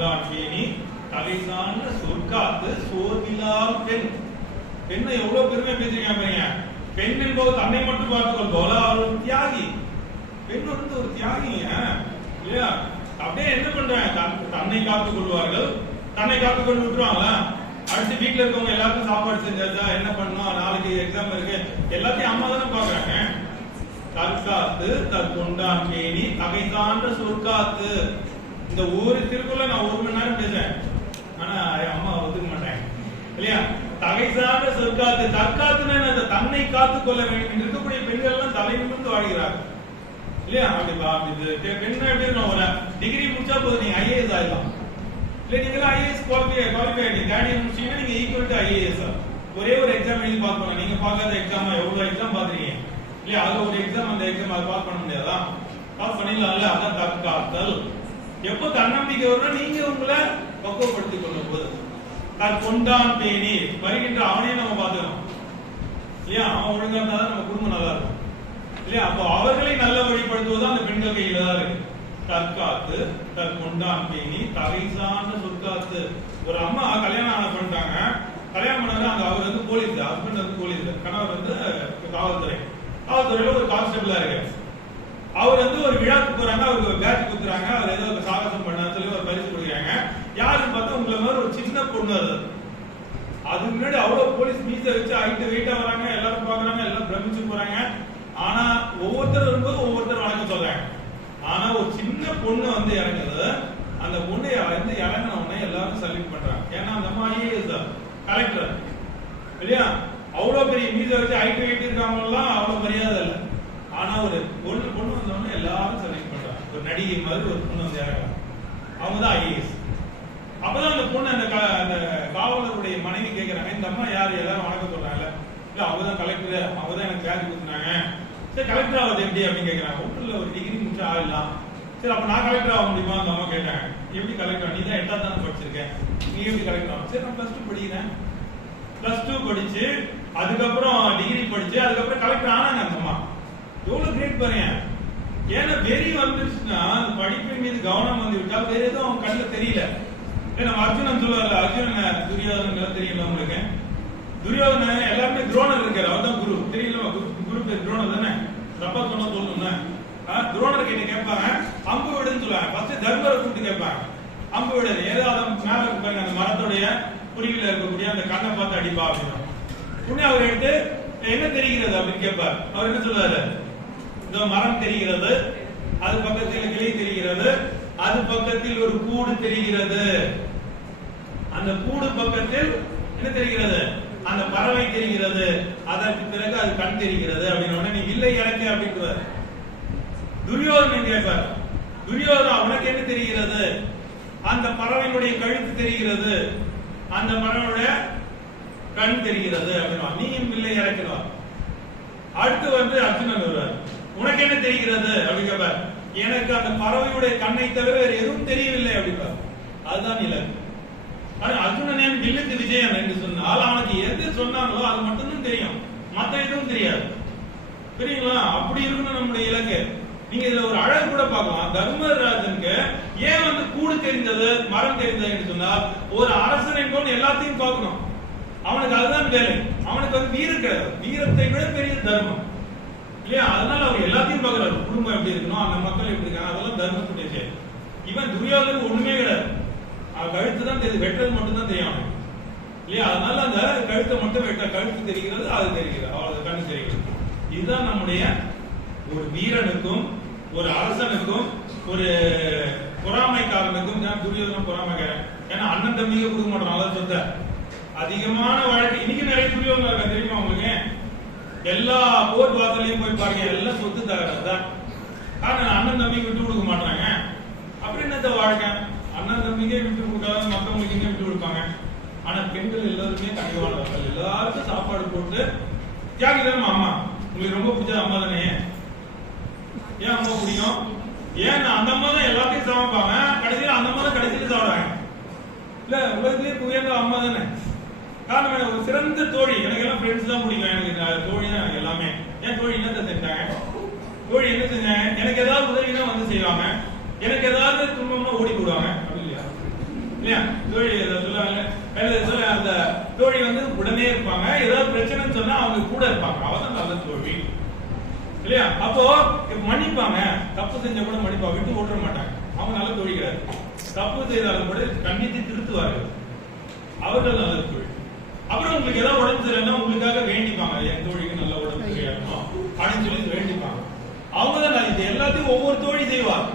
கொண்டான் பேணி தகை சார்ந்த சொற்காத்து சோர்விலால் பெண். பெண்ணை எவ்வளவு பெருமை பேசிருக்காங்க. பெண் என்பது தன்னை மட்டும் பார்த்துக் கொள்போல அவர் ஒரு தியாகி. பெண் வந்து ஒரு தியாகிங்க இல்லையா? அப்படியே என்ன பண்றாங்க, தன்னை காத்துக் கொள்வார்கள். தன்னை காத்துக் கொண்டு விட்டுருவாங்களா? அடுத்து வீட்டுல இருக்கவங்க எல்லாருக்கும் சாப்பாடு செஞ்சாச்சா, என்ன பண்ணணும், நாளைக்கு எக்ஸாம் இருக்கு, எல்லாத்தையும் அம்மா தானே பாக்குறாங்க. தற்காத்து தற்கொண்டான் பேணி தகை சார்ந்த சொற்காத்து. இந்த ஒரு திருக்குறளை நான் 1 மணி நேரம் பேசுறேன், ஆனா அம்மா ஒத்துக்க மாட்டேன் இல்லையா? தகை சார்ந்த சொற்காத்து. தற்காத்துன்னு தன்னை காத்துக் கொள்ள வேண்டும். இருக்கக்கூடிய பெண்கள் எல்லாம் தலை நிமிர்ந்து வாழ்கிறார்கள் இல்லையா? அப்படி பெண் எப்படி டிகிரி முடிச்சா போதும், நீங்க ஐஏஎஸ் ஆயிடலாம். இல்ல நீங்க ஐஏஎஸ் குவாலிஃபை நீங்க தேர்ட் இயர் முடிச்சீங்கன்னா நீங்க ஈக்குவல் டு ஐஏஎஸ். ஒரே ஒரு எக்ஸாம் எழுதி பாஸ் பண்ணலாம். நீங்க பார்க்காத எக்ஸாம் எவ்வளவு எக்ஸாம் பாத்துறீங்க இல்லையா? அதுல ஒரு எக்ஸாம், அந்த எக்ஸாம் அதை பாஸ் பண்ண முடியாதா? பாஸ் பண்ணிடலாம்ல. அதான் தற்காத்தல். எப்போ தன்னம்பிக்கை வரும், நீங்க உங்களை பக்குவப்படுத்திக் கொள்ளும் போது. கொண்டான் பேணி வருகின்ற அவனையும் நம்ம பார்த்துக்கணும் இல்லையா? அவன் ஒழுங்கா இருந்தாதான் நம்ம குடும்பம் நல்லா இருக்கும் இல்லையா? அப்போ அவர்களை நல்ல வழிபடுத்துவது அந்த பெண்கள் கையில தான் இருக்கு. தற்காத்து தற்கொண்டான் பேணி தகை சார்ந்த சொற்காத்து. ஒரு அம்மா கல்யாணம் பண்ணிட்டாங்க. கல்யாணம் பண்ணாங்க. அங்க அவர் வந்து போலீஸ், ஹஸ்பண்ட் வந்து போலீஸ், கணவர் வந்து காவல்துறையில ஒரு கான்ஸ்டபிளா இருக்கு. அவர் வந்து ஒரு விழாக்கு போறாங்க, அவருக்கு ஒரு பேட்ச் கொடுக்குறாங்க, அவர் ஏதோ ஒரு சாகசம் பண்ண சொல்லி ஒரு பரிசு கொடுக்குறாங்க. யாருன்னு பார்த்தா உங்களை மாதிரி ஒரு சின்ன பொண்ணு. அதுக்கு முன்னாடி அவ்வளவு போலீஸ் மீச வச்சு ஹைட் வெயிட்டா வராங்க, எல்லாரும் பாக்குறாங்க, எல்லாம் பிரமிச்சு போறாங்க. ஆனா ஒவ்வொருத்தர் வரும்போது ஒவ்வொருத்தர் வணக்கம் சொல்றாங்க. ஆனா ஒரு சின்ன பொண்ணு வந்து இறங்குது. அந்த பொண்ணு வந்து இறங்கின உடனே எல்லாரும் சல்யூட் பண்றாங்க. ஏன்னா அந்த அம்மா ஐஏஎஸ் கலெக்டர் இல்லையா? அவ்வளவு பெரிய மீச வச்சு ஹைட் வெயிட் இருக்காங்க எல்லாம் அவ்வளவு மரியாதை இல்லை. ஆனா ஒரு பொண்ணு வந்தோடனே எல்லாரும் செலக்ட் பண்றாங்க. ஒரு நடிகை மாதிரி ஒரு பொண்ணு வந்து இறங்குறாங்க. அவங்க தான் ஐஏஎஸ். அப்பதான் அந்த பொண்ணு அந்த காவலருடைய மனைவி கேட்கிறாங்க, இந்த அம்மா யாரு, எல்லாரும் வணக்கம் சொல்றாங்கல்ல, இல்ல அவங்கதான் கலெக்டர், அவங்கதான் எனக்கு பேட்ச் கொடுத்தாங்க. சரி கலெக்டர் ஆகுது எப்படி அப்படின்னு கேட்கறாங்க. ஒன்றுல ஒரு டிகிரி முடிச்சா ஆகலாம். சரி அப்ப நான் கலெக்டர் ஆக முடியுமா? அந்த அம்மா கேட்டாங்க. எப்படி கலெக்டர், நீ தான் 8th தான் படிச்சிருக்கேன், நீ எப்படி கலெக்டர் ஆகும்? சரி நான் +2 படிக்கிறேன். +2 படிச்சு அதுக்கப்புறம் டிகிரி படிச்சு அதுக்கப்புறம் கலெக்டர் ஆனாங்க அந்த அம்மா. எவ்வளவு கிரேட் பாருங்க. ஏன்னா வெறி வந்துருச்சுன்னா அந்த படிப்பின் மீது கவனம் வந்து விட்டா வேற எதுவும் அவங்க கண்ணில் தெரியல. நம்ம அர்ஜுனன் சொல்லுவார்ல, அர்ஜுனன் துரியோதனன் தெரியல உங்களுக்கு? துரியோதனன் எல்லாருமே துரோணர் இருக்காரு, அவர் தான் குரு தெரியல. குரு பேர் துரோணர் தானே? தப்பா சொன்னா சொல்லணும்னா துரோணர் கிட்ட கேட்பாங்க, அம்பு விடுன்னு சொல்லுவாங்க. ஃபர்ஸ்ட் தர்மரை கூப்பிட்டு கேட்பாங்க, அம்பு விடு, ஏதாவது மேல இருப்பாங்க அந்த மரத்துடைய புரிவில இருக்கக்கூடிய அந்த கண்ணை பார்த்து அடிப்பா அப்படின்னு. உடனே அவர் எடுத்து என்ன தெரிகிறது அப்படின்னு கேட்பார். அவர் என்ன சொல்லுவாரு, இந்த மரம் தெரிகிறது, அது பக்கத்தில் கிளை தெரிகிறது, அது பக்கத்தில் ஒரு கூடு தெரிகிறது, அந்த கூடு பக்கத்தில் என்ன தெரிகிறது, அந்த பறவை தெரிகிறது, அதற்கு பிறகு அது கண் தெரிகிறது அப்படின்னு. நீ இல்லை எனக்கு அப்படின்னு துரியோதனன் கேட்பார். துரியோதனன் உனக்கு என்ன தெரிகிறது? அந்த பறவையினுடைய கழுத்து தெரிகிறது, அந்த பறவையுடைய கண் தெரிகிறது அப்படின்னா. நீயும் இல்லை இறக்கிறார். அடுத்து வந்து அர்ஜுனன் வருவார். உனக்கு என்ன தெரிகிறது அப்படின்னு கேட்பார். எனக்கு அந்த பறவையுடைய கண்ணை தவிர வேற எதுவும் தெரியவில்லை அப்படின்றார். அதுதான் இலக்கு. அர்ஜுனன் வில்லுக்கு விஜயன் என்று சொன்னால் அவனுக்கு எது சொன்னாங்களோ அது மட்டும்தான் தெரியும், மற்ற எதுவும் தெரியாது. தெரியுங்களா? அப்படி இருக்கணும் நம்முடைய இலக்கு. நீங்க இதுல ஒரு அழகு கூட பார்க்கலாம். தர்மராஜனுக்கு ஏன் வந்து கூடு தெரிந்தது, மரம் தெரிந்தது என்று சொன்னால், ஒரு அரசன் என்பவன் எல்லாத்தையும் பார்க்கணும். அவனுக்கு அதுதான் வேலை. அவனுக்கு வந்து வீரம் கிடையாது. வீரத்தை விட பெரிய தர்மம் இல்லையா? அதனால அவர் எல்லாத்தையும் பார்க்கிறாரு. குடும்பம் எப்படி இருக்கணும், அந்த மக்கள் எப்படி இருக்காங்க, அதெல்லாம் தர்மத்துடைய செயல். இவன் துரியோதனுக்கு ஒண்ணுமே கிடையாது. கழுத்து தான் தெரியுது, வெட்டுறது மட்டும் தான் தெரியும் அவனுக்கு இல்லையா? அதனால அந்த கழுத்தை மட்டும் வெட்ட, கழுத்து தெரிகிறது, அது தெரிகிறது, அவ்வளவு கண்ணு தெரிகிறது. இதுதான் நம்முடைய ஒரு வீரனுக்கும் ஒரு அரசனுக்கும் ஒரு பொறாமைக்காரனுக்கும். துரியோதனன் பொறாமைக்காரன். ஏன்னா அண்ணன் தம்பிக்கு கொடுக்க மாட்டான் சொத்த. அதிகமான வழக்கு இன்னைக்கு நிறைய துரியோதனன் இருக்கா தெரியுமா உங்களுக்கு? எல்லா போர் வாசலையும் போய் பாருங்க, எல்லாம் சொத்து தகராறு தான். காரணம் அண்ணன் தம்பிக்கு விட்டு கொடுக்க மாட்டாங்க. அப்படி என்னத்த வாழ்க்கை? அண்ணன் தம்பிக்கே விட்டு கொடுக்காத மற்றவங்களுக்கு எங்க விட்டு கொடுப்பாங்க? ஆனா பெண்கள் எல்லாருமே கனிவானவர்கள். எல்லாருக்கும் சாப்பாடு போட்டு தியாகி தானே அம்மா. உங்களுக்கு ரொம்ப பிடிச்சது அம்மா தானே? ஏன் அம்மா பிடிக்கும்? ஏன்னா அந்த அம்மா தான் எல்லாத்தையும் சமைப்பாங்க, கடைசியில் அந்த அம்மா தான் கடைசியில் சாப்பிடுவாங்க. இல்ல உலகத்திலேயே புயங்க அம்மா தானே. காரணம் ஒரு சிறந்த தோழி. எனக்கு எல்லாம் ஃப்ரெண்ட்ஸ் தான் பிடிக்கும். எனக்கு தோழி தான் எனக்கு எல்லாமே. ஏன் தோழி என்னத்தை செஞ்சாங்க? தோழி என்ன செஞ்சாங்க? எனக்கு ஏதாவது உதவினா வந்து செய்வாங்க, எனக்கு ஏதாவது துன்பம்னா ஓடி போடுவாங்க. அப்படி இல்லையா? இருப்பாங்க, ஏதாவது பிரச்சனைன்னு சொன்னா அவங்க கூட இருப்பாங்க, அவதான் நல்ல தோழி இல்லையா? அப்போ மன்னிப்பாங்க, தப்பு செஞ்சா கூட மன்னிப்பாங்க, விட்டு ஓட்ட மாட்டாங்க, அவங்க நல்ல தோழி கிடையாது. தப்பு செய்தாலும் கூட கண்டித்து திருத்துவார்கள், அவர்கள் நல்ல தோழி. அப்புறம் உங்களுக்கு ஏதாவது உடம்பு சரியில்லைன்னா உங்களுக்காக வேண்டிப்பாங்க, என் தோழிக்கு நல்ல உடம்பு சரியாகணும் அப்படின்னு சொல்லி வேண்டிப்பாங்க. அவங்கதான் இது எல்லாத்தையும் ஒவ்வொரு தோழி செய்வார்.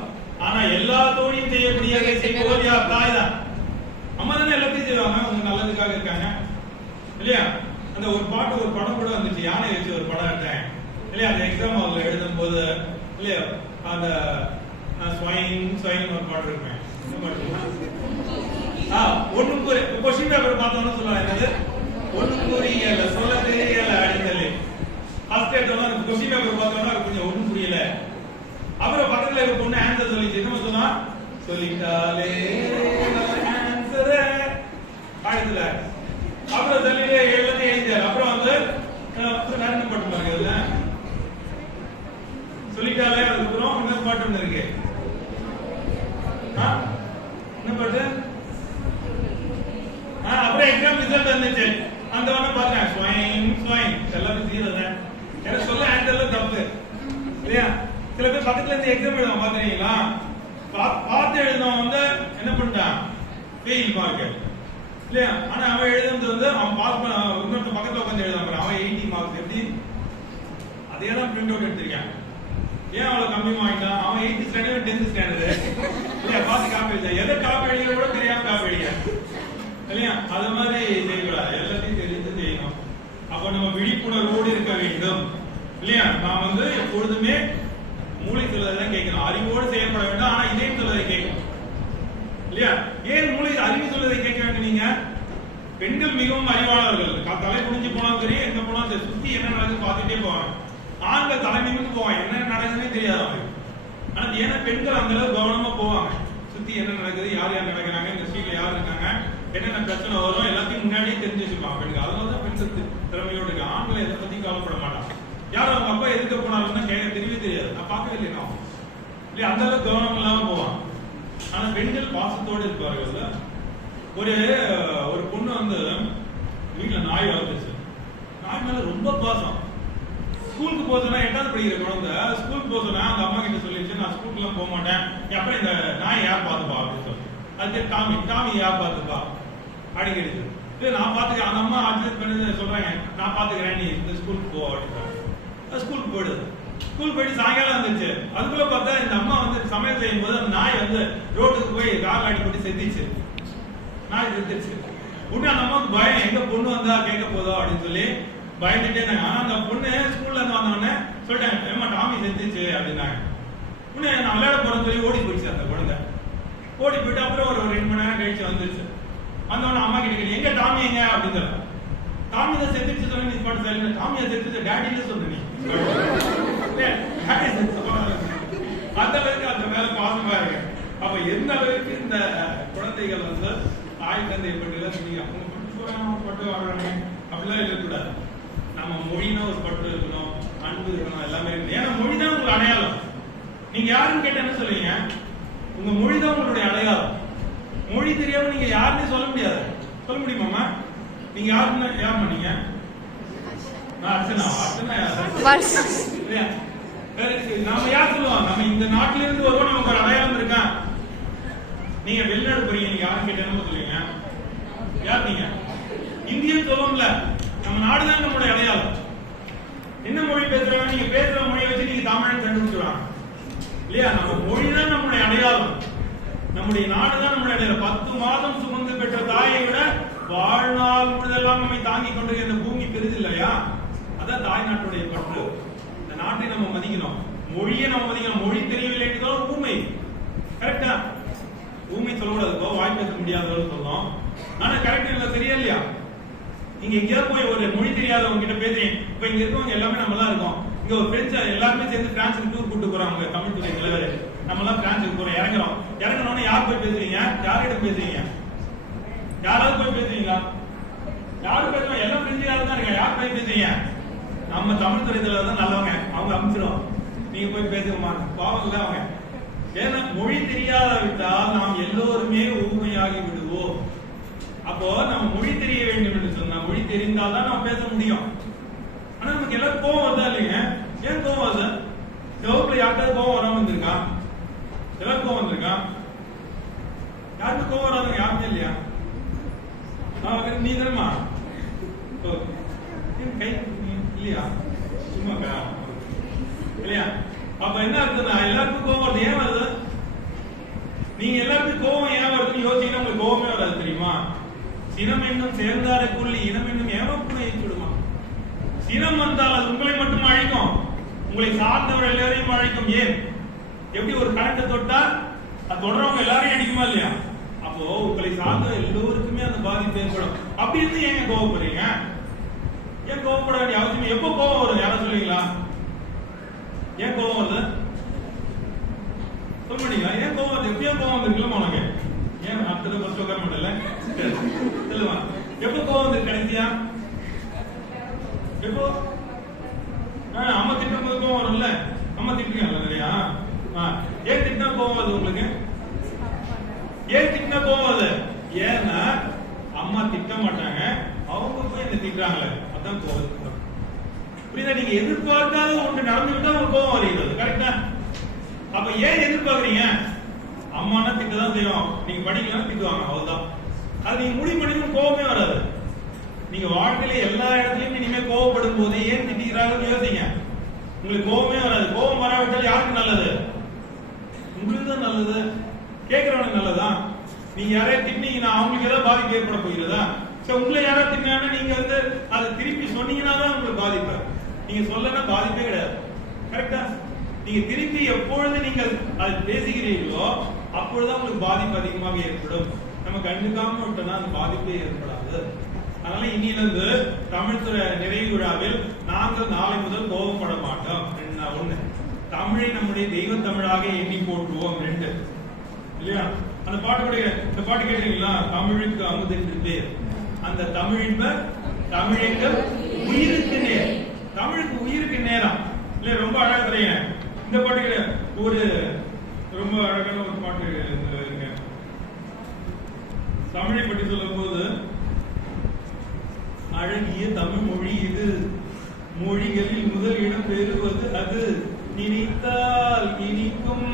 ஆனா எல்லா தோழியும் செய்யக்கூடிய தாய் தான், அம்மா தானே எல்லாத்தையும் செய்வாங்க, அவங்க நல்லதுக்காக இருக்காங்க இல்லையா? அந்த ஒரு பாட்டு ஒரு படம் கூட வந்துச்சு, யானை வச்சு ஒரு படம் எடுத்தேன் இல்லையா? அந்த எக்ஸாம் ஹால்ல எழுதும் போது இல்லையா, அந்த ஒரு பாட்டு இருப்பேன், ஒண்ணும் கொஸ்டின் பேப்பர் பார்த்தோம்னு சொல்லுவாங்க, என்னது ஒண்ணும் புரியல சொல்ல தெரியல அடித்தலே. ஃபர்ஸ்ட் எடுத்தோம்னா கொஸ்டின் பேப்பர் பார்த்தோம்னா கொஞ்சம் ஒண்ணும் புரியல. அப்புறம் பக்கத்துல ஒரு பொண்ணு ஆன்சர் சொல்லிச்சு, என்ன சொன்னா, சொல்லிட்டாலே ஆன்சர் ஆயிடுதுல. அப்புறம் சொல்லிட்டு எல்லாத்தையும் எழுதியாரு. அப்புறம் வந்து நடந்து பாட்டு பாருங்க, இதுல சொல்லிட்டாலே. அதுக்கப்புறம் என்ன பாட்டு ஒண்ணு இருக்கு, என்ன பாட்டு? அப்புறம் எக்ஸாம் ரிசல்ட் வந்துச்சு, அந்த ஒண்ணு பாத்தேன், எல்லாரும் ஜீரோ. எனக்கு சொல்ல ஆன்சர்ல தப்பு இல்லையா? சில பேர் பக்கத்துல இருந்து எக்ஸாம் எழுதுவான், பாத்துறீங்களா? பார்த்து எழுதுனவன் வந்து என்ன பண்ணிட்டான், ஃபெயில் மார்க் இல்லையா? ஆனா அவன் எழுதுறது வந்து அவன் பாஸ் பண்ண இன்னொரு பக்கத்துல உட்காந்து எழுதாம அவன் 80 மார்க்ஸ். எப்படி? அதே தான் பிரிண்ட் அவுட் எடுத்திருக்கான். ஏன் அவ்வளவு கம்மி வாங்கிட்டான்? அவன் 8th ஸ்டாண்டர்ட் 10th ஸ்டாண்டர்ட் இல்லையா? பார்த்து காப்பி எழுத, எதை காப்பி எழுத கூட தெரியாம காப்பி எழுத இல்லையா? அது மாதிரி செய்யக்கூடாது, எல்லாத்தையும் தெரிந்து செய்யணும். அப்ப நம்ம விழிப்புணர்வோடு இருக்க வேண்டும் இல்லையா? நான் வந்து எப்பொழுதுமே மூளை சொல்வதை கேட்கணும், அறிவோடு செயல்பட வேண்டும். ஆனா இதயம் சொல்வதை கேட்கணும் இல்லையா? ஏன் மூளை அறிவு சொல்வதை கேட்க வேண்டும்? நீங்க பெண்கள் மிகவும் அறிவாளர்கள், தலை குடிஞ்சு போனாலும் சரி, எங்க போனாலும் சரி, சுத்தி என்ன நடக்குது பார்த்துட்டே போவாங்க. ஆண்கள் தலை நிமிர்ந்து போவாங்க, என்ன நடக்குதுன்னே தெரியாது அவங்களுக்கு. ஆனா ஏன்னா பெண்கள் அந்த அளவுக்கு கவனமா போவாங்க, சுத்தி என்ன நடக்குது, யார் யார் நடக்கிறாங்க, இந்த ஸ்ட்ரீட்ல யார் இருக்காங்க, என்னென்ன பிரச்சனை வரும், எல்லாத்தையும் முன்னாடியே தெரிஞ்சு வச்சுப்பாங்க பெண்கள். அதனாலதான் பெண்கள் திறமையோடு இருக்கு. ஆண்களை எதை பத்தி கவலைப்பட மாட்டாங்க. யாரும் அவங்க அப்பா எதுக்க போனாலும் கேட்க தெரியவே தெரியாது, நான் பார்க்கவே இல்லையா இல்லையா? அந்த அளவுக்கு கவனம் இல்லாம போவான். ஆனா பெண்கள் பாசத்தோடு இருப்பார்கள். ஒரு பொண்ணு வந்து வீட்டுல நாய் வளர்த்துச்சு, நாய் மேல ரொம்ப பாசம். ஸ்கூலுக்கு போச்சோன்னா 8வது படிக்கிற குழந்தை ஸ்கூலுக்கு போச்சோன்னா அந்த அம்மா கிட்ட சொல்லிடுச்சு, நான் ஸ்கூலுக்கு எல்லாம் போக மாட்டேன், அப்புறம் இந்த நாய் யார் பார்த்துப்பா அப்படின்னு சொல்லி. அதுக்கு டாமி யார் பார்த்துப்பா அப்படின்னு கேடுச்சு. இல்ல நான் பாத்துக்கிறேன், அந்த அம்மா அட்ஜஸ்ட் பண்ணி சொல்றாங்க, நான் பாத்துக்கிறேன், நீ இந்த ஸ்கூலுக்கு போ அப்படின்னு. ஸ்கூலுக்கு போயிடுது. ஸ்கூல் போயிட்டு சாயங்காலம் வந்துச்சு. அதுக்குள்ள பார்த்தா இந்த அம்மா வந்து சமையல் செய்யும் போது அந்த நாய் வந்து ரோட்டுக்கு போய் கால் அடி போட்டு செத்துச்சு. நாய் செத்துச்சு. உடனே அந்த அம்மாவுக்கு பயம், எங்க பொண்ணு வந்தா கேட்க போதோ அப்படின்னு சொல்லி பயந்துட்டே இருந்தாங்க. ஆனா அந்த பொண்ணு ஸ்கூல்ல இருந்து வந்தோடனே சொல்லிட்டாங்க, ஏமா டாமி செத்துச்சு அப்படின்னாங்க. உடனே நான் விளையாட போறேன்னு சொல்லி ஓடி போயிடுச்சு அந்த குழந்தை. ஓடி போயிட்டு அப்புறம் ஒரு 2 மணி நேரம் கழிச்சு வந்துருச்சு. வந்தோடனே அம்மா கிட்ட எங்க டாமி எங்க அப்படின்னு சொல்ல, டாமி தான் செத்துச்சு சொன்ன, நீ பாட்டு சொல்லி டாமியா செத்துச்சு டேடின்னு சொல்ற, நீ அந்த அளவுக்கு அந்த மேல பாசமா இருக்கு. அப்ப எந்த அளவுக்கு இந்த குழந்தைகள் வந்து தாய் தந்தை பற்றி பட்டு வர்றாங்க அப்படிலாம் இருக்கக்கூடாது. நம்ம மொழினா ஒரு பட்டு இருக்கணும், அன்பு இருக்கணும், எல்லாமே இருக்கணும். ஏன்னா மொழிதான் உங்களுக்கு அடையாளம். நீங்க யாருன்னு கேட்ட என்ன சொல்லுவீங்க? உங்க மொழிதான் உங்களுடைய அடையாளம். மொழி தெரியாம நீங்க யாருன்னு சொல்ல முடியாது. சொல்ல முடியுமாமா? நீங்க யாருமா நீங்க? நாம யார் சொல்லுவோம்? நம்ம இந்த நாட்டில இருந்து வருவோம், நமக்கு ஒரு அடையாளம் இருக்கா? நீங்க வெளிநாடு போறீங்க, நீங்க யாரும் கேட்ட என்ன சொல்லுவீங்க? யார் நீங்க? இந்தியன் சொல்லுவோம்ல, நம்ம நாடுதான் நம்மளுடைய அடையாளம். என்ன மொழி பேசுறாங்க? நீங்க பேசுற மொழியை வச்சு நீங்க தமிழன் கண்டுபிடிச்சுறாங்க இல்லையா? நம்ம மொழிதான் நம்மளுடைய அடையாளம், நம்முடைய நாடுதான் நம்மளுடைய அடையாளம். 10 மாதம் சுமந்து பெற்ற தாயை விட வாழ்நாள் முழுதெல்லாம் நம்மை தாங்கிக் கொண்டு இந்த பூமி பெரிது இல்லையா? அதான் தாய் நாட்டுடைய பற்று. இந்த நாட்டை நம்ம மதிக்கணும், மொழியை நம்ம மதிக்கணும். மொழி தெரியவில்லை என்றால் ஊமை, கரெக்டா? ஊமை சொல்லக்கூடாது, வாய் பேச முடியாதவர்கள் சொல்லணும். ஆனா கரெக்ட் இல்ல, சரியா இல்லையா? நீங்க எங்கேயாவது போய் ஒரு மொழி தெரியாதவங்க கிட்ட பேசுறீங்க. இப்ப இங்க இருக்கவங்க எல்லாமே நம்ம தான் இருக்கோம். இங்க ஒரு பிரெஞ்சு எல்லாருமே சேர்ந்து பிரான்ஸுக்கு டூர் கூட்டு போறாங்க, தமிழ் துறை தலைவர். நம்ம எல்லாம் பிரான்ஸுக்கு போறோம், இறங்கணும்னு யார் போய் பேசுறீங்க? யார்கிட்ட பேசுறீங்க? யாராவது போய் பேசுறீங்களா? யாரும் பேசுவாங்க, எல்லாம் பிரெஞ்சு யாரும் தான் இருக்காங்க. யார் போய் பேசுறீங்க? நம்ம தமிழ் துறை தலைவர் தான் நல்லவங்க, அவங்க அமைச்சிடும். நீங்க போய் பேசுமா? பாவம் இல்ல அவங்க. ஏன்னா மொழி தெரியாவிட்டால் நாம் எல்லோருமே ஊமையாகி விடுவோம். அப்போ நம்ம மொழி தெரிய வேண்டும் என்று சொன்னா மொழி தெரிந்தால் தான் நம்ம பேச முடியும். ஆனா நமக்கு எல்லாரும் கோவம் வருதா இல்லைங்க? ஏன் கோவம் வருது? இந்த வகுப்புல யாருக்காவது கோவம் வராம இருந்திருக்கா? எல்லாரும் கோவம் வந்திருக்கா? யாருக்கு கோவம் வராதவங்க யாருமே இல்லையா? நீ தானமா கை இல்லையா? சும்மா இல்லையா? அப்ப என்ன அர்த்தம்னா எல்லாருக்கும் கோவம் வருது. ஏன் வருது? நீங்க எல்லாருக்கும் கோவம் ஏன் வருதுன்னு யோசிச்சீங்கன்னா உங்களுக்கு கோவமே வராது தெரியுமா? சினம் என்னும் சேர்ந்தாரைக்குள்ளி இனம் என்னும் ஏவப்புனை சுடுமா. சினம் வந்தால் அது உங்களை மட்டும் அழைக்கும், உங்களை சார்ந்தவர் எல்லாரையும் அழைக்கும். ஏன்? எப்படி ஒரு கரண்ட் தொட்டா அது தொடர்றவங்க எல்லாரையும் அடிக்குமா இல்லையா? அப்போ உங்களை சார்ந்த எல்லோருக்குமே அந்த பாதிப்பு ஏற்படும். அப்படி இருந்து ஏங்க கோவப்படுறீங்க? ஏன் கோவப்பட வேண்டிய அவசியம்? எப்போ கோவம் வரும்? யாரும் சொல்லுவீங்களா? ஏன் கோவம் வருது? சொல்ல மாட்டீங்களா? ஏன் கோவம் வருது? எப்பயோ கோவம் வந்துருக்கலாமா உனக்கு? ஏன் அடுத்தது ஃபர்ஸ்ட் உட்கார மாட்டல? சொல்லுவா. எப்போ கோவம் வந்து கடைசியா? எப்போ? அம்மா திட்டும் போது கோவம் வரும்ல? அம்மா திட்டுறீங்களா நிறையா? ஏன் திட்டினா கோவம் வருது உங்களுக்கு? ஏன் திட்டினா கோவம் வருது? ஏன்னா அம்மா திட்ட மாட்டாங்க, அவங்க போய் என்ன திட்டுறாங்களே, அதான் கோவம். புரியுதா? நீங்க எதிர்பார்க்காத ஒன்று நடந்துவிட்டா உங்களுக்கு கோவம் வருகிறது. கரெக்டா? அப்ப ஏன் எதிர்பார்க்கறீங்க? அம்மானா திட்டதான் செய்வோம், நீங்க படிக்கலாம் திட்டுவாங்க, அவ்வளவுதான். அது நீங்க முடிவு பண்ணிக்கணும், கோவமே வராது. நீங்க வாழ்க்கையில எல்லா இடத்துலயும் இனிமே கோவப்படும் போது ஏன் திட்டிக்கிறாங்கன்னு யோசிங்க, உங்களுக்கு கோவமே வராது. கோவம் வராவிட்டால் யாருக்கு நல்லது? உங்களுக்கு தான் நல்லது, கேட்கறவனுக்கு நல்லதா? நீங்க யாரையும் திட்டினீங்கன்னா அவங்களுக்கு ஏதாவது பாதிப்பு ஏற்பட போகிறதா? சோ உங்களை யாராவது திட்டினா நீங்க வந்து அதை திருப்பி சொன்னீங்கன்னா தான் உங்களுக்கு பாதிப்பு. நீங்க சொல்லனா பாதிப்பே கிடையாது. கரெக்டா? நீங்க திருப்பி எப்பொழுது நீங்கள் அதை பேசுகிறீர்களோ அப்பொழுதுதான் உங்களுக்கு பாதிப்பு அதிகமாக ஏற்படும். நம்ம கண்டுக்காம விட்டோம்னா அந்த பாதிப்பே ஏற்படாது. அதனால இனியிலிருந்து தமிழ் நிறைவு விழாவில் நாங்கள் நாளை முதல் கோபப்பட மாட்டோம். ஒண்ணு, தமிழை நம்முடைய தெய்வ தமிழாக எண்ணி போற்றுவோம். ரெண்டு, இல்லையா? அந்த பாட்டு இந்த பாட்டு கேட்டீங்களா? தமிழுக்கு அமுது என்று பேர், அந்த தமிழின்ப தமிழெங்கள் உயிருக்கு நேர். தமிழுக்கு உயிருக்கு நேரம் இல்ல, ரொம்ப அழகா தெரியுங்க. இந்த பாட்டு ஒரு ரொம்ப அழகான ஒரு பாட்டு இருக்கு. தமிழை பற்றி சொல்லும் போது, அழகிய தமிழ் மொழி இது, மொழிகளில் முதல் இடம் பெறுவது அது, நினைத்தால் இனிக்கும்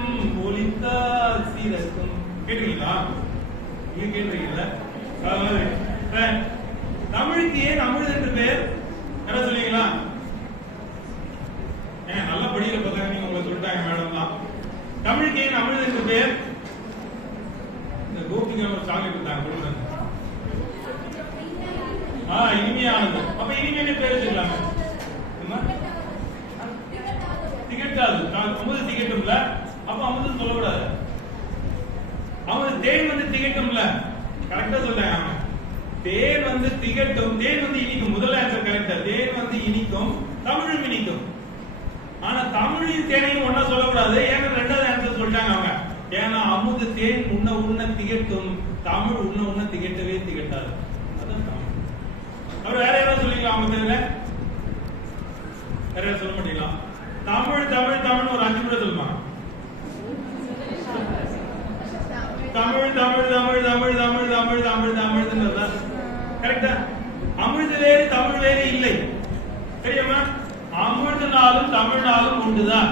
ஒலித்தால் சீரக்கும். கேட்டீங்களா? நீங்க கேட்டீங்கல்ல? தமிழுக்கு ஏன் அமிழ்து என்று பேர்? என்ன சொல்லுவீங்களா? நல்லா படிக்கிற பசங்க நீங்க உங்களை சொல்லிட்டாங்க மேடம் தான். தமிழுக்கு ஏன் அமிழ்து என்று பேர்? இந்த கோபிகா ஒரு சாங் கொடுத்தாங்க, இனிமையானது. அப்ப இனிமையான பேர் வச்சுக்கலாங்க. திகட்டாது, அமுது திகட்டும்ல, அப்ப அமுது சொல்லக்கூடாது. அமுது தேன் வந்து திகட்டும்ல, கரெக்டா சொல்றேன். அவன் தேன் வந்து திகட்டும், தேன் வந்து இனிக்கும். முதல் ஆன்சர் கரெக்டா. தேன் வந்து இனிக்கும், தமிழும் இனிக்கும். ஆனா தமிழையும் தேனையும் ஒன்னா சொல்லக்கூடாது. ஏன்னா ரெண்டாவது ஆன்சர் சொல்லிட்டாங்க அவங்க. ஏன்னா அமுது தேன் உண்ண உண்ண திகட்டும், தமிழ் உண்ண உண்ண திகட்டவே திகட்டாது. அதான் தமிழ். அவர் வேற யாராவது சொல்லிக்கலாம் அவங்க பேர்ல? வேற சொல்ல மாட்டீங்களா? தமிழ் தமிழ் தமிழ் ஒரு 5 முறை சொல்லுமா? தமிழ் தமிழ் தமிழ் தமிழ் தமிழ் தமிழ் தமிழ் தமிழ். கரெக்டா? அமிழ்து வேறு தமிழ் வேறு இல்லை, தெரியுமா? அமிழ்தனாலும் தமிழ்னாலும் உண்டுதான்.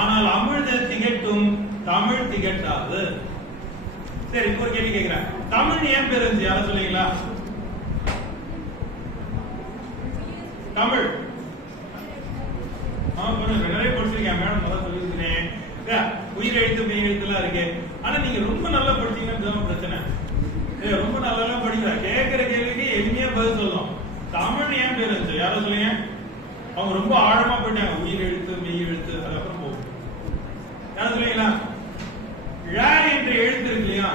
ஆனால் அமிழ்து திகட்டும், தமிழ் திகட்டாது. சரி, ஒரு கேள்வி கேட்கிறேன். தமிழ் ஏன் பேர் இருந்துச்சு? யாரும் சொல்லுவீங்களா? தமிழ் நிறைய படிச்சிருக்கேன் மேடம், முதல்ல சொல்லியிருக்கேன். உயிர் எழுத்து மெய் எழுத்துலாம் இருக்கு. ஆனா நீங்க ரொம்ப நல்லா படிச்சீங்கன்னு பிரச்சனை. ரொம்ப நல்லா படிக்கிற, கேட்கிற கேள்விக்கு எளிமையா பதில் சொல்லலாம். தமிழ் ஏன் பேர் இருந்துச்சு? யாரும் சொல்லுங்க. அவங்க ரொம்ப ஆழமா போயிட்டாங்க. உயிர் எழுத்து மெய் எழுத்து அதுக்கப்புறம் போகும். யாரும் சொல்லுவீங்களா? ழ என்ற எழுத்து இருக்கு இல்லையா,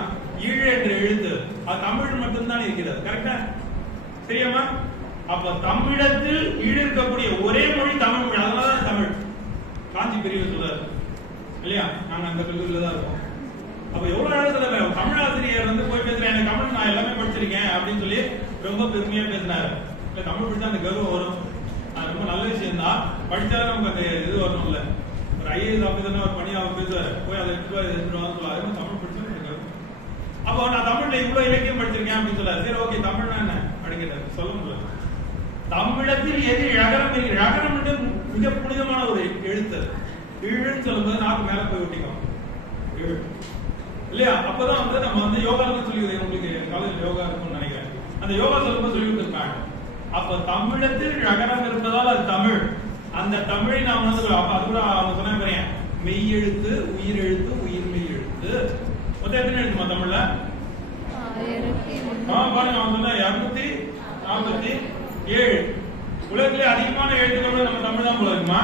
ஈழ என்ற எழுத்து, அது தமிழ் மட்டும்தான் இருக்கிறது. கரெக்டா? சரியாமா? அப்ப தமிழத்தில் ஈழ இருக்கக்கூடிய ஒரே மொழி தமிழ் மொழி. அதனாலதான் தமிழ். காஞ்சி பெரியவர் சொல்றாரு இல்லையா, நாங்க அந்த கல்லூரியில தான் இருக்கோம். அப்ப எவ்வளவு அழகா தமிழ் ஆசிரியர் வந்து போய் பேசுறேன், எனக்கு தமிழ் நான் எல்லாமே படிச்சிருக்கேன் அப்படின்னு சொல்லி ரொம்ப பெருமையா பேசினாரு. இல்ல, தமிழ் படிச்சா அந்த கௌரவம் வரும், அது ரொம்ப நல்ல விஷயம் தான். படிச்சாலும் நமக்கு அந்த இது வரணும். இல்ல, ஒரு ஐஏஎஸ் ஆபீசர்னா ஒரு பணி அவர் பேசுவாரு, போய் அதை எடுத்துட்டு சொல்லுவாரு, தமிழ் படிச்சா எனக்கு. அப்போ நான் தமிழ்ல இவ்வளவு இலக்கியம் படிச்சிருக்கேன் அப்படின்னு சொல்றாரு. சரி, ஓகே, தமிழ்னா என்ன? அப்படிங்கிறார். சொல்ல முடியல. தமிழத்தில் எது ழகரம் இல்லை. ழகரம் மிக புனிதமான ஒரு எழுத்து. இழுன்னு சொல்லும்போது நாக்கு மேல போய் ஒட்டிக்கும் இல்லையா? அப்பதான் வந்து நம்ம வந்து யோகா சொல்லி உங்களுக்கு காலேஜ் யோகா இருக்கும்னு நினைக்கிறேன். அந்த யோகா சொல்லும்போது சொல்லி கொடுத்துருக்காங்க. அப்ப தமிழத்தில் ழகரம் இருப்பதால் அது தமிழ். அந்த தமிழை நாம் வந்து அது கூட அவங்க சொன்ன மெய் எழுத்து, உயிர் எழுத்து, உயிர் மெய் எழுத்து. மொத்தம் எத்தனை எழுத்துமா தமிழ்ல? பாருங்க, அவங்க சொன்ன 247. உலகத்திலே அதிகமான எழுத்துக்கள் நம்ம தமிழ் தான் போல இருக்குமா?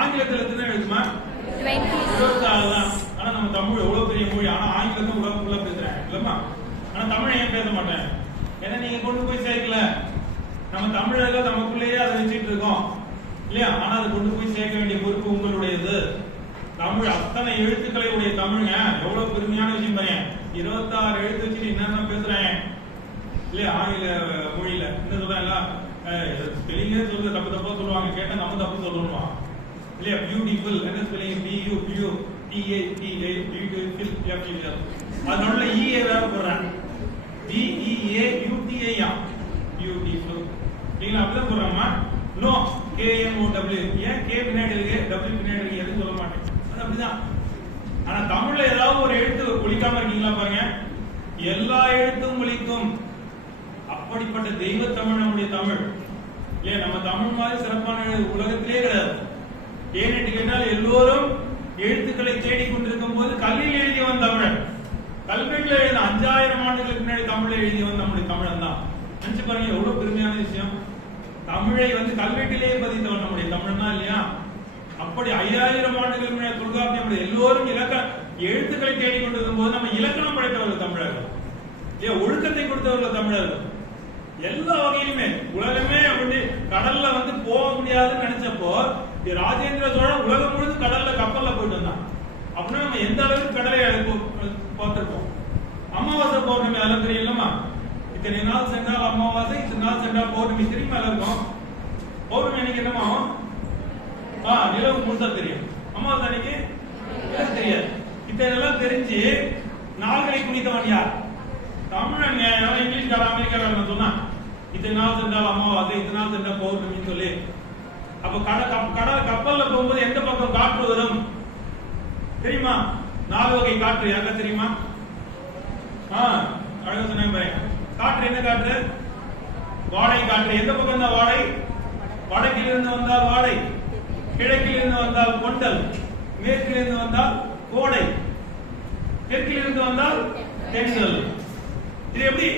ஆங்கிலத்தில் எத்தனை எழுத்துமா? 26 தான். ஆனா நம்ம தமிழ் எவ்வளவு பெரிய மொழி. ஆனா ஆங்கிலத்தை உலகக்குள்ள பேசுறேன் இல்லம்மா. ஆனா தமிழை ஏன் பேச மாட்டேன்? ஏன்னா நீங்க கொண்டு போய் சேர்க்கல. நம்ம தமிழர்கள் நமக்குள்ளேயே அதை வச்சுட்டு இருக்கோம் இல்லையா? ஆனா அதை கொண்டு போய் சேர்க்க வேண்டிய பொறுப்பு உங்களுடையது. தமிழ் அத்தனை எழுத்துக்களை உடைய தமிழ்ங்க எவ்வளவு பெருமையான விஷயம் பாருங்க. 26 எழுத்து வச்சு என்னென்ன பேசுறேன் இல்லையா? ஆங்கில மொழியில என்ன சொல்றாங்க? ஸ்பெல்லிங்கே சொல்றது தப்பு தப்பா சொல்லுவாங்க. கேட்டா நம்ம தப்பு சொல்லணுமா இல்லையா? பியூட்டிஃபுல் என்ன ஸ்பெல்லிங்? BUTIFUL. அதனால EA வேற போடுறேன். BEAUTIA beautiful. நீங்க அப்படிதான் போடுறோமா? No KNOW. ஏன் K பின்னாடி இருக்கு, W பின்னாடி இருக்கு, எதுவும் சொல்ல மாட்டேன். அது அப்படிதான். ஆனா தமிழ்ல ஏதாவது ஒரு எழுத்து ஒலிக்காம இருக்கீங்களா பாருங்க. எல்லா எழுத்தும் ஒலிக்கும். அப்படிப்பட்ட தெய்வ தமிழ் நம்முடைய தமிழ் இல்லையா? நம்ம தமிழ் மாதிரி சிறப்பான உலகத்திலே கிடையாது. ஏன்னு கேட்டால் எல்லோரும் எழுத்துக்களை தேடிக்கொண்டிருக்கும் போது கல்வியில் எழுதியவன் தமிழன். கல்வெட்டுல எழுத 5000 ஆண்டுகளுக்கு முன்னாடி தமிழ்ல எழுதியவன் நம்முடைய தமிழன் தான். நினைச்சு பாருங்க எவ்வளவு பெருமையான விஷயம். தமிழை வந்து கல்வெட்டிலேயே பதித்தவன் நம்முடைய தமிழன் தான் இல்லையா? அப்படி 5000 ஆண்டுகளுக்கு முன்னாடி தொல்காப்பியம் எல்லோரும் எழுத்துக்களை தேடிக்கொண்டிருக்கும் போது நம்ம இலக்கணம் படைத்தவர்கள் தமிழர்கள் இல்லையா? ஒழுக்கத்தை கொடுத்தவர்கள் தமிழர்கள். எல்லா வகையிலுமே உலகமே அப்படி கடல்ல வந்து போக முடியாதுன்னு நினைச்சப்போ ராஜேந்திர சோழன் உலகம் முழுது கடல்ல கப்பல்ல போயிட்டு வந்தான். அப்படின்னா நம்ம எந்த அளவுக்கு கடலை பார்த்திருப்போம். அமாவாசை பௌர்ணமி அதெல்லாம் தெரியலமா? இத்தனை நாள் சென்றால் அமாவாசை, இத்தனை நாள் சென்றால் பௌர்ணமி திரும்பி மேல இருக்கும். பௌர்ணமி அன்னைக்கு என்னமா நிலவு முழுசா தெரியும். அமாவாசை அன்னைக்கு தெரியாது. இதெல்லாம் தெரிஞ்சு நாள்களை குனித்தவன் யார்? தமிழன். இங்கிலீஷ்கார அமெரிக்காரன் சொன்னா இத்தனை நாள் சென்றால் அமாவாசை, இத்தனை நாள் சென்றால் பௌர்ணமின்னு சொல்லி. அப்ப கப்பல்ல போகும்போது எந்த பக்கம் காற்று வரும் தெரியுமா? 4 வகை காற்று. யாருக்கா தெரியுமா? அழகா சொன்ன காற்று. என்ன காற்று? வாடை காற்று. எந்த பக்கம் தான் வாடை? வடக்கில் இருந்து வந்தால் வாடை, கிழக்கில் இருந்து வந்தால் கொண்டல், மேற்கில் இருந்து வந்தால் கோடை, தெற்கில் இருந்து வந்தால் தென்றல். இது எப்படி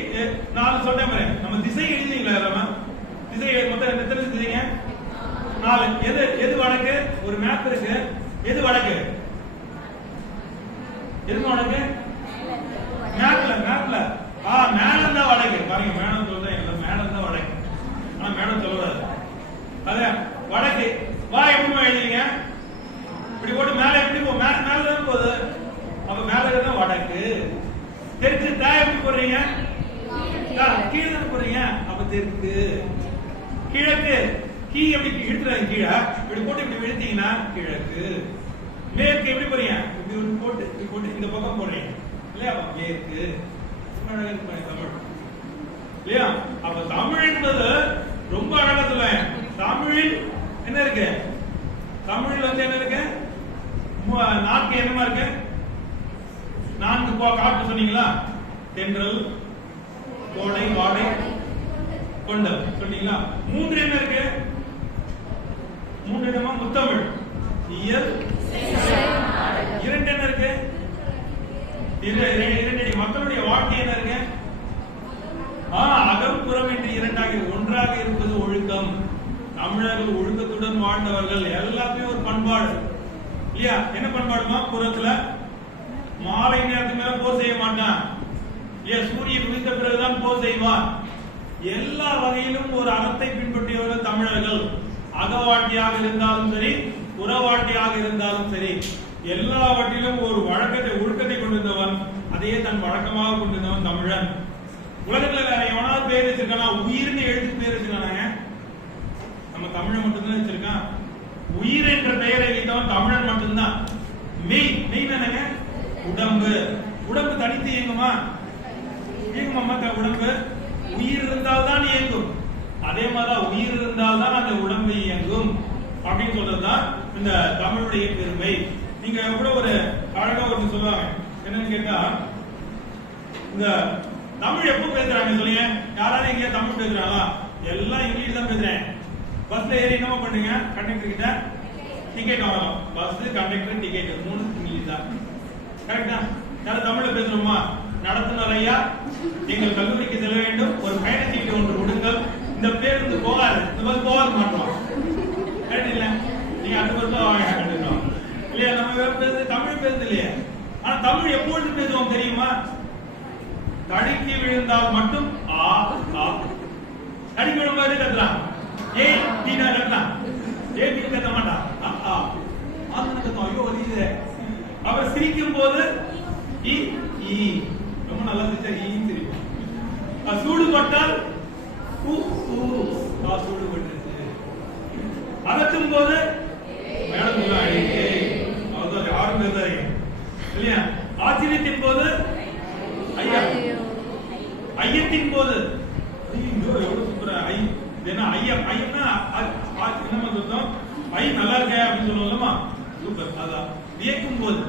4 சொன்னேன் பாரு. நம்ம திசை எழுதிங்களா? திசை மொத்தம் எத்தனை திசைங்க? 4. எது வடக்கு? ஒரு மேப் இருக்கு. எது வடக்கு? எது வடக்கு? மேப்ல மேடம் தான் வடக்கு. பாருங்க, மேடம் சொல்றேன். மேடம் தான் வடக்கு. ஆனா மேடம் சொல்லக்கூடாது. அத வடக்கு வா எப்படி எழுதிங்க? இப்படி போட்டு மேல எப்படி போ? மேல தான் போகுது. அப்ப மேல தான் வடக்கு. தெற்கு தா எப்படி போடுறீங்க? கீழே தான் போடுறீங்க. அப்ப தெற்கு. கிழக்கு கீ எப்படி இழுத்துறாங்க? கீழே இப்படி போட்டு இப்படி விழுத்தீங்கன்னா கிழக்கு. மேற்கு எப்படி போறீங்க? இப்படி போட்டு இந்த பக்கம் போடுறீங்க இல்லையா? மேற்கு. தமிழ் இல்லையா? அப்ப தமிழ் என்பது ரொம்ப அழகா சொல்லுவேன். தமிழில் என்ன இருக்கு? தமிழில் வந்து என்ன இருக்கு? நாக்கு என்னமா இருக்கு? 4 காற்று சொன்னீங்களா? தென்றல், கோடை, வாடை, கொண்டல் சொன்னீங்களா? 3 என்ன இருக்கு? 3 இடமா முத்தமிழ், இயல், 2 என்ன இருக்கு? 2 மக்களுடைய வாழ்க்கை என்ன இருக்கு? அகம் புறம் என்று 2ஆக ஒன்றாக இருப்பது ஒழுக்கம். தமிழர்கள் ஒழுக்கத்துடன் வாழ்ந்தவர்கள். எல்லாத்தையும் ஒரு பண்பாடு இல்லையா? என்ன பண்பாடுமா? புறத்துல மாலை நேரத்துக்கு மேல போர் செய்ய மாட்டான் இல்லையா? சூரியன் உதித்த பிறகுதான் போர் செய்வான். எல்லா வகையிலும் ஒரு அறத்தை பின்பற்றியவர்கள் தமிழர்கள். அக வாழ்க்கையாக இருந்தாலும் சரி, புற வாழ்க்கையாக இருந்தாலும் சரி, எல்லாவற்றிலும் ஒரு வழக்கத்தை ஒழுக்கத்தை கொண்டிருந்தவன். அதையே தன் வழக்கமாக கொண்டிருந்தவன் தமிழன். உலகத்துல வேற எவனாவது பேர் வச்சிருக்கானா? உயிர்னு எழுத்து பேர் வச்சிருக்கானாங்க? நம்ம தமிழன் மட்டும்தான் வச்சிருக்கான். உயிர் என்ற பெயரை வைத்தவன் தமிழன் மட்டும்தான். மெய் என்னங்க? உடம்பு. உடம்பு தனித்து இயங்குமா? இயங்குமா உடம்பு? உயிர் இருந்தால் தான் இயங்கும். அதே மாதிரி உயிர் இருந்தால் தான் அந்த உடம்பு இயங்கும் அப்படின்னு சொல்றதுதான் இந்த தமிழுடைய பெருமை. நீங்க கூட ஒரு அழகா ஒன்று சொல்லுவாங்க, என்னன்னு கேட்டா, இந்த தமிழ் எப்போ பேசுறாங்க சொல்லுங்க, யாராவது எங்க தமிழ் பேசுறாங்களா? எல்லாம் இங்கிலீஷ் தான் பேசுறேன். பஸ்ல ஏறி என்ன பண்ணுங்க, கண்டக்டர் கிட்ட டிக்கெட் வாங்கலாம். பஸ், கண்டக்டர், டிக்கெட் 3 இங்கிலீஷ் தான். கரெக்டா? யாரும் தமிழ்ல பேசுறோமா? நடத்துனர் ஐயா, எங்கள் கல்லூரிக்கு செல்ல வேண்டும், ஒரு பயணச்சீட்டு ஒன்று கொடுங்கள். இந்த பேருந்து போகாது, இந்த பஸ் போகாது மாட்டோம். கரெக்ட் இல்ல? நீங்க அடுத்த வருஷம் வாங்க கண்டிப்பா இல்லையா? நம்ம பேசுறது தமிழ் பேசுறது இல்லையா? ஆனா தமிழ் எப்பொழுது பேசுவோம் தெரியுமா? தடிக்கு விழுந்தால் மட்டும் ஆ ஆ. தடிக்கு விழும்போது கத்துறான், ஏ டீனா கத்துறான், ஏ டீ கத்த மாட்டான், ஆ ஆ ஆன்னு கத்துவோம். ஐயோ வலிக்குது. அவர் சிரிக்கும் போது இ ஈ, ரொம்ப நல்லா சிரிச்சா ஈன்னு சிரிப்போம். சூடுபட்டால் ஊ ஊ, சூடுபட்டுருச்சு. அதட்டும் போது மேடம் அவ்வளவுதான், யாரும் பேசாதீங்க இல்லையா? ஆச்சரியத்தின் போது ஐயா, ஐயத்தின் போது ஐயோ எவ்வளவு சூப்பரா ஐ, என்ன ஐயம், ஐயம்னா என்ன சொல்றோம், ஐ நல்லா இருக்க அப்படின்னு சொல்லுவோம்லமா, சூப்பர். அதான் வியக்கும் போது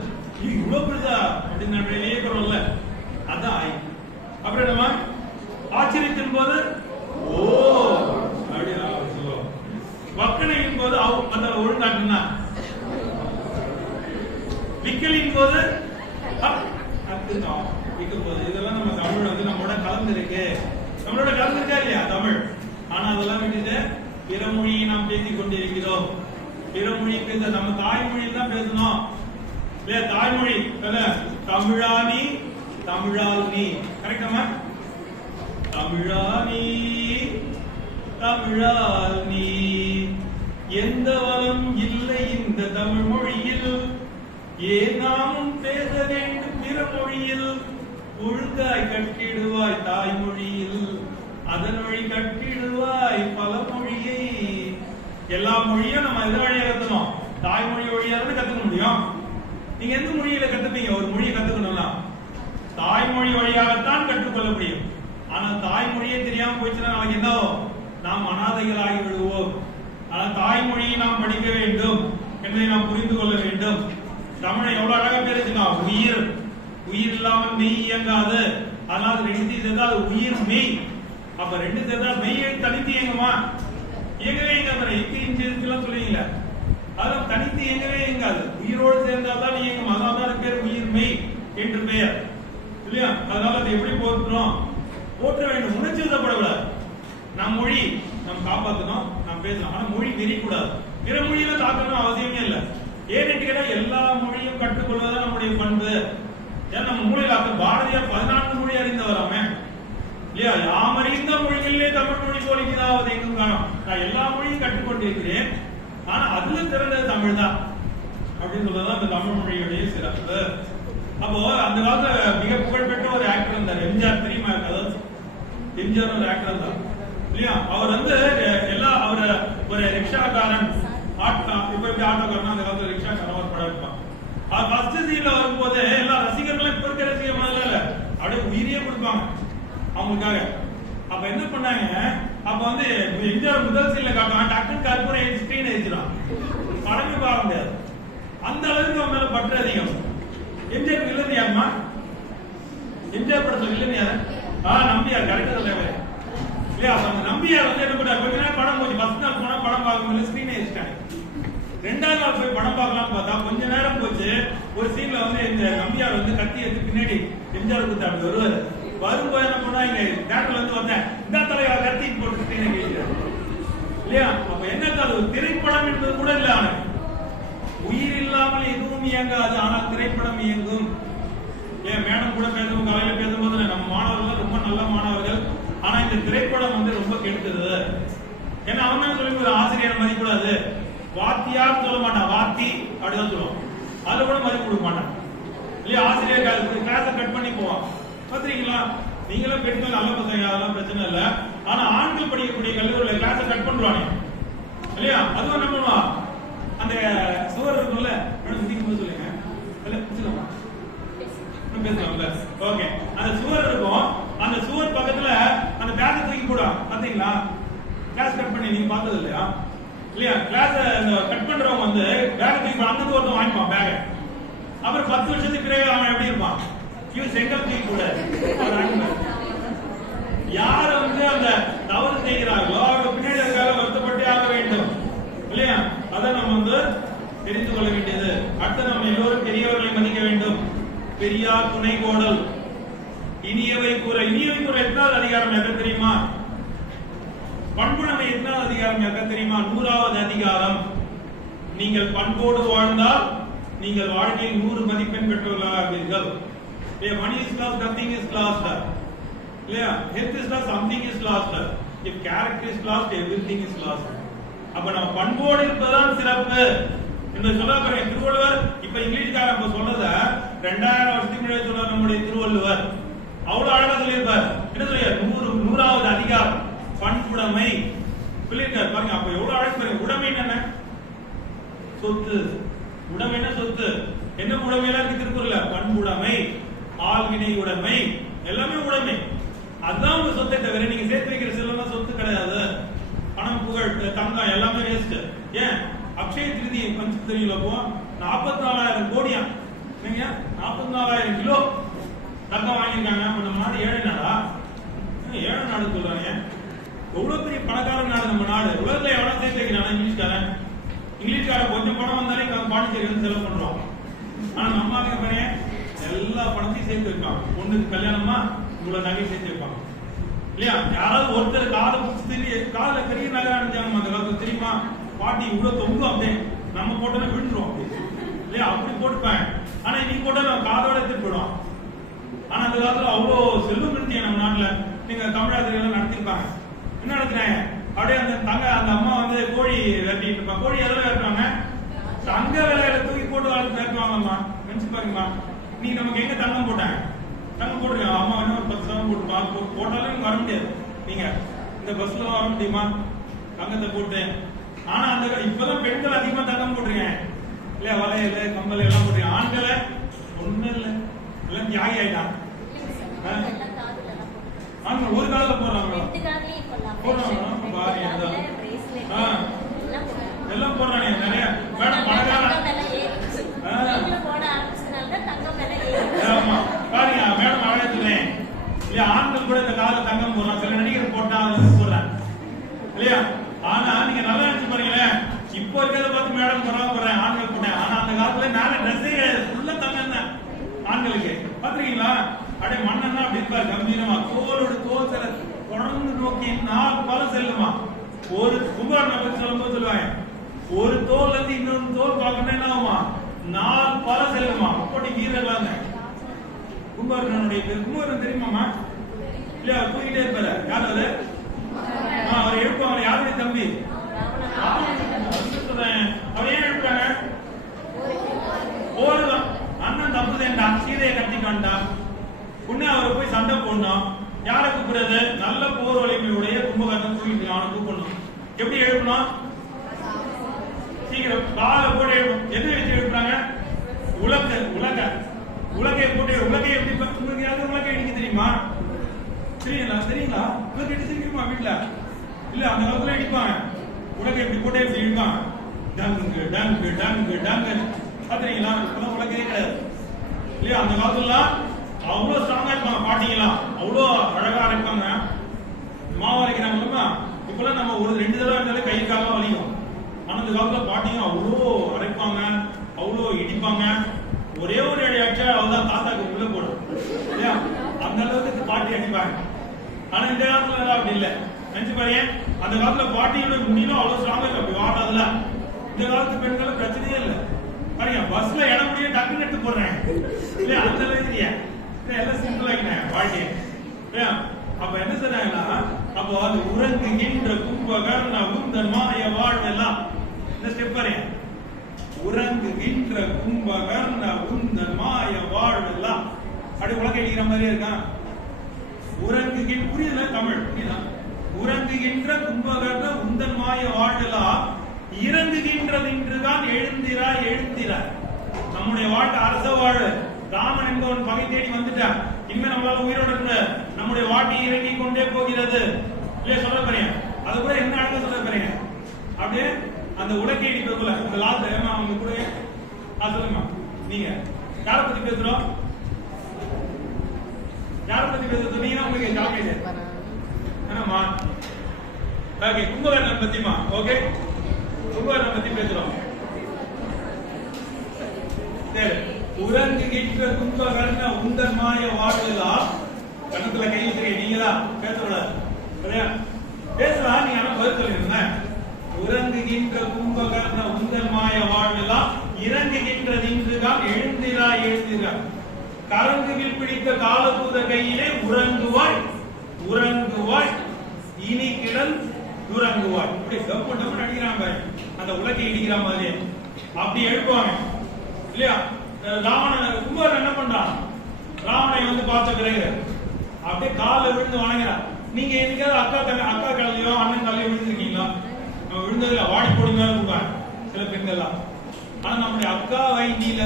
இவ்வளவு பெருசா அப்படின்னு நம்ம வியக்கிறோம்ல, அதான் ஐ. அப்புறம் என்னமா ஆச்சரியத்தின் போது ஓ அப்படின்னா சொல்லுவோம். வக்கணையின் போது அந்த ஒழுங்காட்டுனா, விக்கலின் போது விக்கும் போது. இதெல்லாம் நம்ம தமிழ் வந்து நம்மளோட கலந்துருக்கு, நம்மளோட கலந்துருக்கா இல்லையா தமிழ்? ஆனா அதெல்லாம் விட்டுட்டு பிற மொழியை நாம் பேசிக் கொண்டிருக்கிறோம். பிற மொழி பேச நம்ம தாய்மொழியில் தான் பேசணும் இல்லையா? தாய்மொழி தமிழா நீ, தமிழால் நீ. கரெக்டாமா? தமிழா நீ, தமிழால் நீ, எந்த வளம் இல்லை இந்த தமிழ் மொழியில், ஏன் நாமும் பேச வேண்டும் பிற மொழியில், ஒழுங்காய் கட்டிடுவாய் தாய்மொழியில், அதன் வழி கட்டிடுவாய் பல மொழியை. எல்லா மொழியும் நம்ம எந்த வழியா கத்துனோம்? தாய்மொழி வழியா தான் கத்துக்க முடியும். நீங்க எந்த மொழியில கத்துப்பீங்க? ஒரு மொழியை கத்துக்கணும்னா தாய்மொழி வழியாகத்தான் கற்றுக்கொள்ள முடியும். ஆனா தாய்மொழியே தெரியாம போச்சுன்னா நாளைக்கு என்ன ஆகும்? நாம் அனாதைகள் ஆகி விடுவோம். ஆனால் தாய்மொழியை நாம் படிக்க வேண்டும் என்பதை நாம் புரிந்து கொள்ள வேண்டும். தமிழை எவ்வளவு அழகா பேருச்சுன்னா, உயிர், உயிர் இல்லாமல் மெய் இயங்காது. அதனால 2 சேர்ந்தா அது உயிர் மெய். அப்ப 2 சேர்ந்தா மெய்யை தனித்து இயங்குமா? இயங்கவே இயங்காது. இன்லாம் சொல்லுவீங்களா? அதெல்லாம் தனித்து இயங்கவே இயங்காது. உயிரோடு சேர்ந்தால்தான் இயங்கும். அதனால தான் பேர் உயிர் மெய் என்று பெயர் இல்லையா? அதனால அதை எப்படி போற்றணும்? போற்ற வேண்டும், உணர்ச்சிப்படக்கூடாது. நம் மொழி நாம் காப்பாற்றணும், நாம் பேசணும். ஆனா மொழி வெறிக்கூடாது. பிற மொழியில தாக்கணும் அவசியமே இல்லை. ஏன்னு கேட்டா எல்லா மொழியும் கற்றுக்கொள்வதுதான் நம்முடைய பண்பு. ஏன்னா நம்ம மூளையில பாரதியார் 14 மொழி அறிந்தவராமே இல்லையா? யாம் அறிந்த மொழிகளிலே தமிழ் மொழி போலிக்குதாவது எங்கும் காணும். நான் எல்லா மொழியும் கற்றுக்கொண்டிருக்கிறேன், ஆனா அதுல சிறந்தது தமிழ் தான் அப்படின்னு சொல்றதுதான் இந்த தமிழ் மொழியுடைய சிறப்பு. அப்போ அந்த காலத்துல மிக புகழ்பெற்ற ஒரு ஆக்டர் இருந்தார், எம்ஜிஆர். தெரியுமா? அதாவது எம்ஜிஆர் ஒரு ஆக்டர் தான் இல்லையா? அவர் வந்து அவர் ஒரு ரிக்ஷாக்காரன், இப்ப எப்படி ஆட்டோக்காரன், அந்த காலத்துல ரிக்ஷாக்காரன் ஒரு படம் இருப்பான். ஃபர்ஸ்ட் சீன்ல வரும்போது எல்லா ரசிகர்களும் இப்ப இருக்க ரசிகர் மாதிரி இல்ல, அப்படியே உயிரியே கொடுப்பாங்க அவங்களுக்காக. அப்ப என்ன பண்ணாங்க, அப்ப வந்து எம்ஜிஆர் முதல் சீன்ல காட்டுவாங்க, டக்குன்னு கற்பூரம் ஸ்கிரீன் அடிச்சிடும், படமே பார்க்க முடியாது. அந்த அளவுக்கு அவன் மேல பற்று அதிகம். எம்ஜிஆர் வில்லன் யாருமா? எம்ஜிஆர் படத்துல வில்லன் யாரு? நம்பியார். கரெக்டா சொல்ல இல்லையா? அந்த நம்பியார் வந்து என்ன பண்ணாரு, கொஞ்ச நேரம் படம் போச்சு. ஃபர்ஸ்ட் நாள் போனா படம் பார்க்க முடியல, ஸ்கிரீன் அடிச்சிட்டாங்க. 2வது நாள் போய் படம் பார்க்கலாம் பார்த்தா கொஞ்ச நேரம் போச்சு. ஒரு சீன்ல வந்து இந்த நம்பியார் வந்து கத்தி எடுத்து பின்னாடி எம்ஜிஆர் குத்து அப்படி வருவாரு. வரும்போது என்ன பண்ணா, இங்க தியேட்டர்ல இருந்து வந்தேன், இந்த தலைவா கத்தி போட்டு ஸ்கிரீனை கேட்கிறாரு இல்லையா? அப்ப என்ன, அது ஒரு திரைப்படம் என்பது கூட இல்ல. அவனுக்கு உயிர் இல்லாமல் எதுவும் இயங்காது, ஆனால் திரைப்படம் இயங்கும். ஏன் மேடம் கூட பேசுவோம், காலையில பேசும்போது நம்ம மாணவர்கள் ரொம்ப நல்ல மாணவர்கள், ஆனா இந்த திரைப்படம் வந்து ரொம்ப கெடுத்தது. ஏன்னா அவன் சொல்லி ஆசிரியர் மதிக்கூடாது, வாத்தியார் சொல்ல மாட்டான், வாத்தி அப்படிதான் சொல்லுவோம். அதுல கூட மதிப்பு கொடுக்க மாட்டான் இல்லையா? ஆசிரியர் கிளாஸை கட் பண்ணி போவான். பாத்தீங்களா? நீங்களும் பெண்கள் நல்ல பசங்க, அதெல்லாம் பிரச்சனை இல்ல. ஆனா ஆண்கள் படிக்கக்கூடிய கல்லூரியில கிளாஸை கட் பண்றானே இல்லையா? அதுவும் என்ன பண்ணுவான், அந்த சுவர் இருக்கும்ல, சொல்லுங்க பேசலாம்ல. ஓகே, அந்த சுவர் இருக்கும், அந்த சுவர் பக்கத்துல அந்த பேட்ச் நடந்தது இல்லையா? இல்லையா? கிளாஸ் கட் பண்றவங்க வந்து பேக் தூக்கி அங்கிருந்து ஒருத்தன் வாங்கிப்பான் பேக. அப்புறம் 10 வருஷத்துக்கு பிறகு அவன் எப்படி இருப்பான்? இவன் செங்கல் தூக்கி கூட யார வந்து அந்த தவறு செய்கிறார்களோ அவங்க பின்னாடி அதுக்காக வருத்தப்பட்டே ஆக வேண்டும் இல்லையா? அதை நம்ம வந்து தெரிந்து கொள்ள வேண்டியது. அடுத்து நம்ம எல்லோரும் பெரியவர்களை மதிக்க வேண்டும். பெரியார் துணை கோடல். இனியவை கூற. இனியவை கூற எத்தனாவது அதிகாரம் யாருக்கு தெரியுமா? பண்புடைமை எத்தனாவது அதிகாரம் யாருக்கு தெரியுமா? 100வது அதிகாரம். நீங்கள் பண்போடு வாழ்ந்தால் நீங்கள் வாழ்க்கையில் 100 மதிப்பெண் பெற்றவர்களாக ஆவீர்கள். Money is lost, nothing is lost. இல்லையா? Health is lost, something is lost. If character is lost, everything is lost. அப்ப நம்ம பண்போடு இருப்பதுதான் சிறப்பு என்று சொல்ல பாருங்க. திருவள்ளுவர் இப்ப இங்கிலீஷ்கார நம்ம சொல்றத 2000 வருஷத்துக்கு முன்னாடி சொல்ற நம்முடைய திருவள்ளுவர் அவ்வளவு அழகா சொல்லியிருப்பார். என்ன சொல்லியார்? 100வது அதிகாரம் பண்புடைமை சொல்லியிருக்காரு பாருங்க. அப்ப எவ்வளவு அழகு பாருங்க. உடைமை என்ன? சொத்து. உடைமை என்ன? சொத்து. என்ன உடைமையெல்லாம் இருக்கு திருக்குறள்ல? பண்புடைமை, ஆள்வினை உடைமை, எல்லாமே உடைமை. அதுதான் உங்க சொத்தை தவிர நீங்க சேர்த்து வைக்கிற செல்வம் சொத்து கிடையாது. பணம், புகழ், தங்கம் எல்லாமே வேஸ்ட். ஏன்? அக்ஷய திருதியை பஞ்சத்திரியில போ 44,000 கோடியா? நீங்க 44,000 கிலோ தங்கம் வாங்கியிருக்காங்க. அப்ப நம்ம நாடு ஏழை நாடா? ஏழை நாடு சொல்றாங்க. எவ்வளவு பெரிய பணக்கார நாடு நம்ம நாடு. உலகத்துல எவ்வளவு சேர்த்து வைக்கிறாங்க இங்கிலீஷ்காரன். இங்கிலீஷ்காரன் கொஞ்சம் பணம் வந்தாலே பாண்டிச்சேரி வந்து செலவு பண்றோம். ஆனா நம்ம பாருங்க எல்லா பணத்தையும் சேர்த்து வைப்பாங்க. பொண்ணுக்கு கல்யாணமா இவ்வளவு நகை சேர்த்து வைப்பாங்க இல்லையா? யாராவது ஒருத்தர் கால பெரிய நகை அணிஞ்சாங்க அந்த காலத்துல தெரியுமா? பாட்டி இவ்வளவு தொங்கும் அப்படியே நம்ம போட்டோட விழுந்துரும் அப்படி இல்லையா? அப்படி போட்டுப்பாங்க. ஆனா நீ போட்டா நம்ம காதோட எடுத்துட்டு போயிடும். ஆனா அந்த காலத்துல அவ்வளவு செல்வம் இருந்துச்சு நம்ம நாட்டுல. நீங்க தமிழாசிரியர் நடத்திருப்பாங்க. என்ன நடத்துறாங்க? அப்படியே அந்த அம்மா வந்து கோழி வெட்டிட்டு இருப்பாங்க. கோழி எதில் வெட்டுவாங்க? தங்க விலையில தூக்கி போட்டு வாழ்க்கை வெட்டுவாங்கம்மா. நினைச்சு பாருங்கம்மா. நீ நமக்கு எங்க தங்கம் போட்டாங்க? தங்கம் போட்டுருக்காங்க. அம்மா என்ன ஒரு 10 சவரம் போட்டு போட்டாலும் நீங்க வர முடியாது. நீங்க இந்த பஸ்ல வர முடியுமா தங்கத்தை போட்டு? ஆனா அந்த இப்பதான் பெண்கள் அதிகமா தங்கம் போட்டுருங்க இல்லையா? வலையில கம்பல் எல்லாம் போட்டுருங்க. ஆண்களை ஒண்ணும் இல்லை, எல்லாம் தியாகி ஆயிட்டான். ஆண்கள் ஒரு காலத்துல போடுறாங்களா? எல்லாம் போடுறாங்க நிறைய. மேடம் பணக்கார பாருங்க மேடம் அழகத்துறேன் இல்லையா? ஆண்கள் கூட இந்த கால தங்கம் போடுறான். சில நடிகர் போட்டா போடுறாங்க இல்லையா? ஆனா நீங்க நல்லா நினைச்சு பாருங்களேன். இப்போ இருக்கிறத பார்த்து மேடம் போடுறேன், ஆண்கள் போட்டேன். ஆனா அந்த காலத்துல மேல ட்ரெஸ்ஸே ஃபுல்லா தங்கம் தான் ஆண்களுக்கு. பாத்துருக்கீங்களா? அப்படியே மண்ணன்னா அப்படி இருப்பாரு கம்பீரமா. தோலோடு தோல் சில தொடர்ந்து நோக்கி 4 பலம் செல்லுமா. ஒரு கும்பகர்ணனை பத்தி சொல்லும் போது சொல்லுவாங்க, ஒரு தோல்ல இருந்து இன்னொரு தோல் பார்க்கணும் என்ன ஆகுமா? 4 பலம் செல்லுமா. அப்படி வீரர்லாங்க கும்பகர்ணனுடைய பேர். கும்பகர்ணன் தெரியுமாமா? இல்லையா? தூக்கிட்டே இருப்பாரு. யார் அது? அவர் எழுப்பாங்க. யாருடைய தம்பி? அவர் ஏன் எழுப்பாங்க? போர்தான். அண்ணன் தப்பு தேண்டா, சீதையை கட்டிக்காண்டா. உடனே அவரை போய் சண்டை போடணும். யாரை கூப்பிடுறது? நல்ல போர் வலிமையுடைய கும்பகர்ணன் தூக்கிட்டு அவனை கூப்பிடணும். எப்படி எழுப்பணும்? சீக்கிரம் காலை போட்டு எழுப்பணும். எதை வச்சு எழுப்புறாங்க? உலகை போட்டு. உலகை எப்படி உங்களுக்கு யாரும் உலகை அடிக்க தெரியுமா? தெரியுங்களா? உலகை அடிச்சு தெரியுமா வீட்டுல? இல்ல அந்த காலத்துல அடிப்பாங்க. உலகை எப்படி போட்டு எப்படி இழுப்பாங்க? டங்கு டங்கு டங்கு டங்கு. பாத்துறீங்களா? இப்பதான் உலகே கிடையாது இல்லையா? அந்த காலத்துல அவ்வளவு ஸ்ட்ராங்கா இருப்பாங்க பாட்டிங்களாம். அவ்வளோ அழகா அரைப்பாங்க. மாவு அரைக்கிறாங்க. இப்பெல்லாம் நம்ம ஒரு 2 தடவை இருந்தாலே கை காலம் வலிக்கும். ஆனா அந்த காலத்துல பாட்டிங்க அவ்வளோ அரைப்பாங்க, அவ்வளோ இடிப்பாங்க. ஒரே ஒரு அடி அடிச்சா அவதான் தாத்தாக்கு உள்ள போடும் இல்லையா? அந்த அளவுக்கு பாட்டி அடிப்பாங்க. ஆனா இந்த காலத்துல அப்படி இல்லை. நினைச்சு பாருங்க, அந்த காலத்துல பாட்டியோட முடியும் அவ்வளவு ஸ்ட்ராங்கா இருக்கு. அப்படி வாடாதுல. இந்த காலத்து பெண்களும் பிரச்சனையே இல்லை. பாருங்க பஸ்ல இடம் முடிய டக்குன்னு எடுத்து போடுறேன் இல்லையா? அந்த அளவுக்கு எல்லாம் சிம்பிள் ஆகினேன் வாழ்க்கையை. அப்ப என்ன சொன்னாங்கன்னா, அப்போ அது உறங்குகின்ற கும்பகர்ண உந்தன் மாய வாழ்வெல்லாம் இந்த ஸ்டெப் பாருங்க. உறங்குகின்ற கும்பகர்ண உந்தன் மாய வாழ்வெல்லாம் அப்படி உலக அடிக்கிற மாதிரியே இருக்கான். உறங்குகின்ற புரியல தமிழ் புரியல. உறங்குகின்ற கும்பகர்ண உந்தன் மாய வாழ்வெல்லாம் இறங்குகின்றது என்றுதான் எழுந்திராய் எழுந்திராய். நம்முடைய வாழ்க்கை அரச வாழ்வு. ராமன் என்பவன் பகை தேடி வந்துட்டான். இனிமே நம்மளால உயிரோட இருக்க நம்முடைய வாழ்க்கை இறங்கி கொண்டே போகிறது இல்லையா? சொல்ல போறீங்க. அது கூட என்ன அழகா சொல்ல போறீங்க? அப்படியே அந்த உலக்கை இடிப்பதுல அந்த லாஸ்ட் ஏமா அவங்க கூட சொல்லுங்க நீங்க யாரை பத்தி பேசுறோம்? யாரை பத்தி பேச சொன்னீங்கன்னா உங்களுக்கு ஜாக்கிரதை என்னம்மா? ஓகே, கும்பகர்ணன் பத்திமா. ஓகே, கும்பகர்ணன் பத்தி பேசுறோம். சரி, உறங்குகின்ற கும்பகர்ண உந்தன் மாய வாழ்வெல்லாம் கணத்துல கை வச்சிருக்கீங்க நீங்களா பேசக்கூடாது சரியா? பேசலாம், நீங்க ஆனா பதில் சொல்லுங்க. உறங்குகின்ற கும்பகர்ண உந்தன் மாய வாழ்வெல்லாம் இறங்குகின்ற நின்றுதான் எழுந்திரா எழுந்திரா கரங்குவில் பிடித்த காலபூத கையிலே உறங்குவாய் உறங்குவாய் இனி கிடல் உறங்குவாய். இப்படி டப்பு டப்பு அடிக்கிறாங்க அந்த உலகை இடிக்கிற மாதிரி அப்படி எழுப்புவாங்க இல்லையா? ராவணன் கும்பகர்ணன் என்ன பண்றான்? ராவணனை வந்து பார்த்த பிறகு அப்படியே காலை விழுந்து வணங்குறான். நீங்க என்னைக்காவது அக்கா காலையோ அண்ணன் காலையோ விழுந்திருக்கீங்களா? நம்ம விழுந்ததுல வாடி போடுங்க கூப்பிடுவாங்க சில பெண்கள்லாம். ஆனா நம்முடைய அக்காவை நீங்க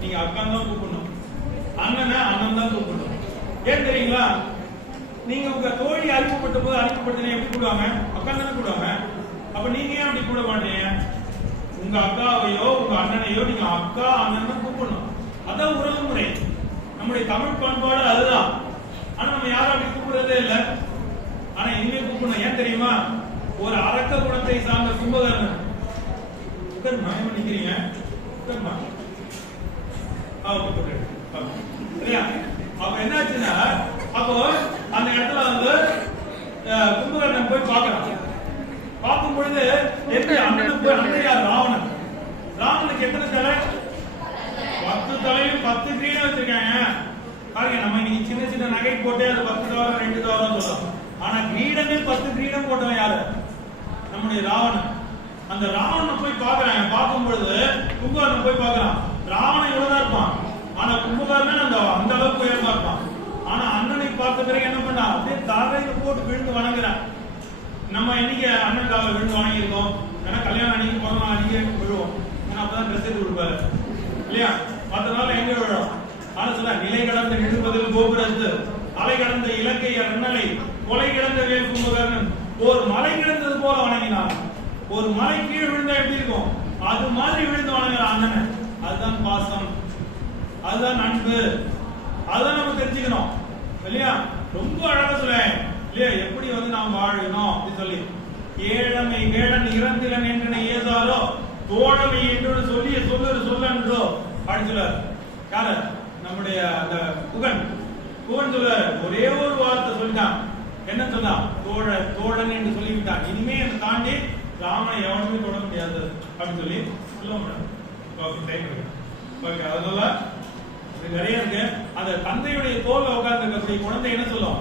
நீங்க அக்கா தான் கூப்பிடணும், அண்ணனை அண்ணன் தான் கூப்பிடணும். ஏன் தெரியுங்களா? நீங்க உங்க தோழி அறிமுகப்பட்ட போது அறிமுகப்படுத்தின எப்படி கூடுவாங்க? அக்கா தானே கூடுவாங்க. அப்ப நீங்க ஏன் அப்படி கூட மாட்டீங்க? உங்க அக்காவையோ உங்க அண்ணனையோ நீங்க அக்கா அண்ணன் கூப்பிடணும். அதான் உறவு முறை. நம்முடைய தமிழ் பண்பாடு அதுதான். ஆனா நம்ம யாரும் அப்படி கூப்பிடுறதே இல்லை. ஆனா இனிமே கூப்பிடணும். ஏன் தெரியுமா? ஒரு அரக்க குணத்தை சார்ந்த கும்பகர்ணன் உட்கார்மா நிக்கிறீங்க உட்கார்மா சரியா? அப்ப என்னாச்சுன்னா அப்போ அந்த இடத்துல வந்து கும்பகர்ணன் போய் பார்க்கறான். பார்க்கும் பொழுது எப்படி அண்ணனுக்கு போய் அண்ணன் யார்? ராவணன். ராவணனுக்கு எத்தனை தலை? 10 தலையும் 10 கிரீடம் வச்சிருக்காங்க. பாருங்க, நம்ம இன்னைக்கு சின்ன சின்ன நகை போட்டே அது 10 தவறம் 2 தவறம் சொல்றோம். ஆனா கிரீடமே 10 கிரீடம் போட்டவன் யாரு? நம்முடைய ராவணன். அந்த ராவணனை போய் பார்க்கறாங்க. பார்க்கும் பொழுது கும்பகர்ணன் போய் பார்க்கறான். ராவணன் இவ்வளவுதான் இருப்பான், ஆனா கும்பகர்ணன் அந்த அளவுக்கு உயர்மா இருப்பான். ஆனா அண்ணனை பார்த்த பிறகு என்ன பண்ணா? அப்படியே தரையில போட்டு விழுந்து வணங்குறான். நம்ம இன்னைக்கு அண்ணன் கால விழுந்து வணங்கியிருக்கோம். ஏன்னா கல்யாணம் அன்னைக்கு பிறந்த நாள் அன்னைக்கு விழுவோம். ஏன்னா அப்பதான் ட்ரெஸ் எடுத்து கொடுப்பாரு இல்லையா? மற்ற நாள் எங்க விழுவோம்? ஆனா சொல்ல நிலை கடந்த நிழுப்பதில் கோபுரத்து அலை கடந்த இலக்கை அண்ணலை கொலை கிடந்த வேல் கும்பகர்ணன் ஒரு மலை கிடந்தது போல வணங்கினான். ஒரு மலை கீழே விழுந்தா எப்படி இருக்கும்? அது மாதிரி விழுந்து வணங்குற அண்ணன். அதுதான் பாசம், அதுதான் அன்பு, அதுதான் நம்ம தெரிஞ்சுக்கணும் இல்லையா? ரொம்ப அழகா சொல்லேன் இல்லையா? எப்படி வந்து நாம் வாழணும் அப்படின்னு சொல்லி ஏழமை வேடன் இறந்திலன் என்று ஏதாரோ தோழமை என்று சொல்லிய சொல்லன்றோ அப்படின்னு சொல்ல யார? நம்முடைய அந்த புகன் சொல்ல ஒரே ஒரு வார்த்தை சொல்லிட்டான். என்ன சொன்னா? தோழன் என்று சொல்லிவிட்டான். இனிமே அதை தாண்டி ராமனை எவனுமே தொட முடியாது அப்படின்னு சொல்லி சொல்ல முடியாது. அதனால நிறைய இருக்கு. அந்த தந்தையுடைய தோல்ல உட்கார்ந்து இருக்கக்கூடிய குழந்தை என்ன சொல்லும்?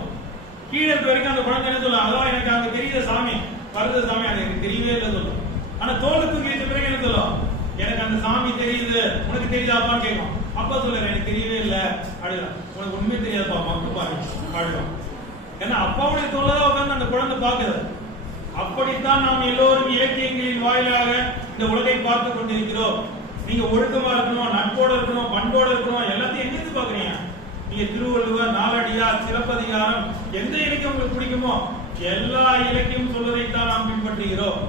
கீழே இருக்க வரைக்கும் அந்த குழந்தை என்ன சொல்லும்? அதான் எனக்கு அங்க தெரியுத சாமி, வருது சாமி, அது எனக்கு தெரியவே இல்லை சொல்லும். ஆனா தோல் தூக்கி வச்ச பிறகு என்ன சொல்லும்? எனக்கு அந்த சாமி தெரியுது, உனக்கு தெரியுதாப்பான்னு கேட்கும். அப்பா சொல்ல எனக்கு தெரியவே இல்லை அப்படிதான். உனக்கு உண்மையே தெரியாதுப்பா, மக்கு பாரு அப்படிதான். ஏன்னா அப்பாவுடைய தோல்தான் உட்கார்ந்து அந்த குழந்தை பாக்குறது. அப்படித்தான் நாம் எல்லோரும் இலக்கியங்களின் வாயிலாக இந்த உலகை பார்த்து கொண்டிருக்கிறோம். நீங்க ஒழுக்கமா இருக்கணும், நட்போட இருக்கணும், பண்போட இருக்கணும், எல்லாத்தையும் எங்கிருந்து பாக்குறீங்க? நீங்க திருவள்ளுவர், நாலடியார், சிலப்பதிகாரம், எந்த இலக்கியம் உங்களுக்கு பிடிக்குமோ எல்லா இலக்கியம் சொல்வதைத்தான் நாம் பின்பற்றுகிறோம்.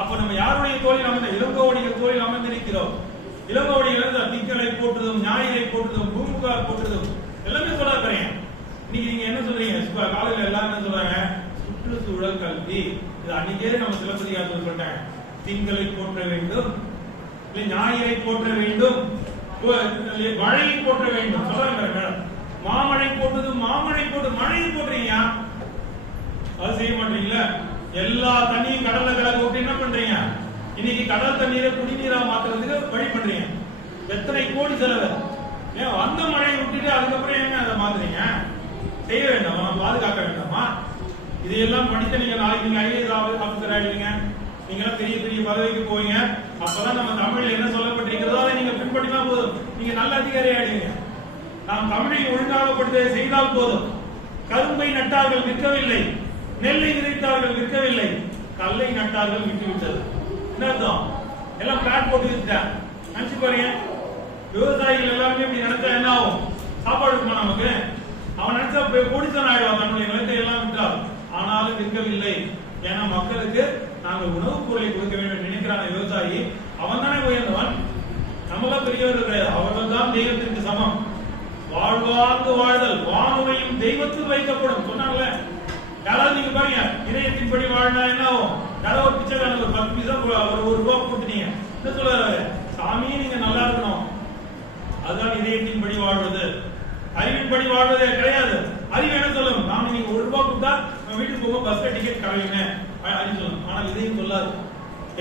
அப்ப நம்ம யாருடைய தோழில் அமைந்த? இளங்கோவடிகள் தோழில் அமைந்திருக்கிறோம். இளங்கோவடிகள் திங்களை போட்டுதும், ஞாயிறை போட்டுதும், பூமுகார் போட்டுதும் எல்லாமே சொல்றாங்க. இன்னைக்கு நீங்க என்ன சொல்றீங்க? காலையில எல்லாரும் என்ன சொல்றாங்க? சுற்றுச்சூழல் கல்வி. இது அன்னைக்கே நம்ம சிலப்பதிகாரத்தில் சொல்லிட்டாங்க. திங்களை போற்ற வேண்டும், ஞாயிறை போற்ற வேண்டும், மழையை போற்ற வேண்டும் சொல்றாங்க. மாமழை போட்டது, மாமழை போட்டு மழையை போடுறீங்க, அது செய்ய மாட்டீங்களா? எல்லா தண்ணியும் கடல்ல கலக்க விட்டு என்ன பண்றீங்க? இன்னைக்கு கடல் தண்ணீரை குடிநீரா மாத்துறதுக்கு வழி பண்றீங்க. எத்தனை கோடி செலவு? ஏன் வந்த மழையை விட்டுட்டு அதுக்கப்புறம் ஏங்க அதை மாத்துறீங்க? செய்ய வேண்டாமா? பாதுகாக்க வேண்டாமா? இதையெல்லாம் படித்த நீங்க நாளைக்கு நீங்க ஐஏஎஸ் ஆபீசர் ஆயிடுவீங்க, நீங்க எல்லாம் பெரிய பெரிய பதவிக்கு போவீங்க. அப்பதான் நம்ம தமிழ்ல என்ன சொல்லப்பட்டிருக்கிறதோ அதை நீங்க பின்பற்றினா போதும், நீங்க நல்ல அதிகாரி ஆயிடுவீங்க. நாம் தமிழை ஒழுங்காகப்படுத்த செய்தால் போதும். கரும்பை நட்டார்கள் விற்கவில்லை, நெல்லை விதைத்தார்கள் விற்கவில்லை, கல்லை நட்டார்கள் விட்டுவிட்டது. என்ன அர்த்தம்? எல்லாம் பிளாட் போட்டு வித்துட்டான். நினைச்சு பாருங்க, விவசாயிகள் எல்லாருமே இப்படி நினைச்சா என்ன ஆகும்? சாப்பாடு இருக்குமா நமக்கு? அவன் நினைச்சா கோடித்தன் ஆயிடுவான் தன்னுடைய நிலத்தை எல்லாம் விட்டால். ஆனாலும் விற்கவில்லை. ஏன்னா மக்களுக்கு நாங்கள் உணவுப் பொருளை கொடுக்க வேண்டும் நினைக்கிறான விவசாயி, அவன் தானே உயர்ந்தவன். நம்மள பெரியவர்கள் கிடையாது, அவர்கள் தான் தெய்வத்திற்கு சமம். வாழ்வார்ந்து வாழ்தல் வானுமையும் தெய்வத்தில் வைக்கப்படும் சொன்னாங்கல்ல. யாராவது நீங்க பாருங்க, இதயத்தின்படி வாழ்னா என்ன ஆகும்? யாராவது ஒரு பிச்சைக்கான ஒரு 10 பைசா ஒரு ரூபா கொடுத்துட்டீங்க, என்ன சொல்றாரு? சாமி நீங்க நல்லா இருக்கணும், அதுதான் இதயத்தின்படி வாழ்வது. அறிவின்படி வாழ்வதே கிடையாது. அறிவு என்ன சொல்லும்? நாம நீங்க 1 ரூபா கொடுத்தா வீட்டுக்கு போக பஸ்ல டிக்கெட் கரையுங்க அப்படின்னு சொல்லும். ஆனால் இதயம் சொல்லாது.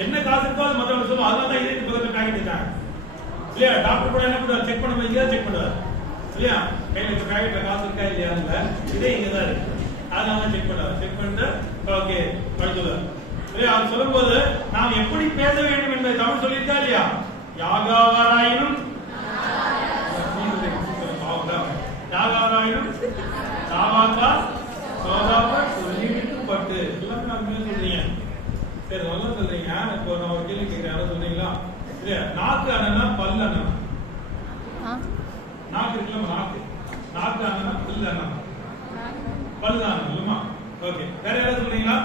என்ன காசு இருக்கோ அது மற்றவங்க சொல்லும். அதனால தான் இதயத்து பக்கத்தில் பேக்கெட் இருக்காங்க இல்லையா? டாக்டர் கூட என்ன பண்ணுவார்? செக் பண்ண இங்கே செக் பண்ணுவார் இல்லையா? கையில் இருக்க பேக்கெட்ல காசு இருக்கா இல்லையா? இதே இங்கே தான் இருக்கு, அதனால செக் பண்ணுவார். செக் பண்ணிட்டு ஓகே படிச்சுவார் இல்லையா? அவர் சொல்லும் போது நாம் எப்படி பேச வேண்டும் என்பதை தமிழ் சொல்லியிருக்கா இல்லையா? யாகாவாராயினும் யாகாவாராயினும் சாவாக்கா சோதாப்பா சொல்லிட்டு பட்டு எல்லாமே நான் சொல்றீங்க. சரி நல்லா சொல்றீங்க. இப்போ நான் ஒரு கேள்வி கேட்கிறேன், யாரும் சொல்றீங்களா? இல்லையா? நாக்கு அண்ணனா பல்லு அண்ணனா? நாக்கு இருக்குல்ல, நாக்கு நாக்கு அண்ணனா பல்லு அண்ணனா? பல்லு தான் இல்லமா? ஓகே, வேற யாராவது சொல்றீங்களா?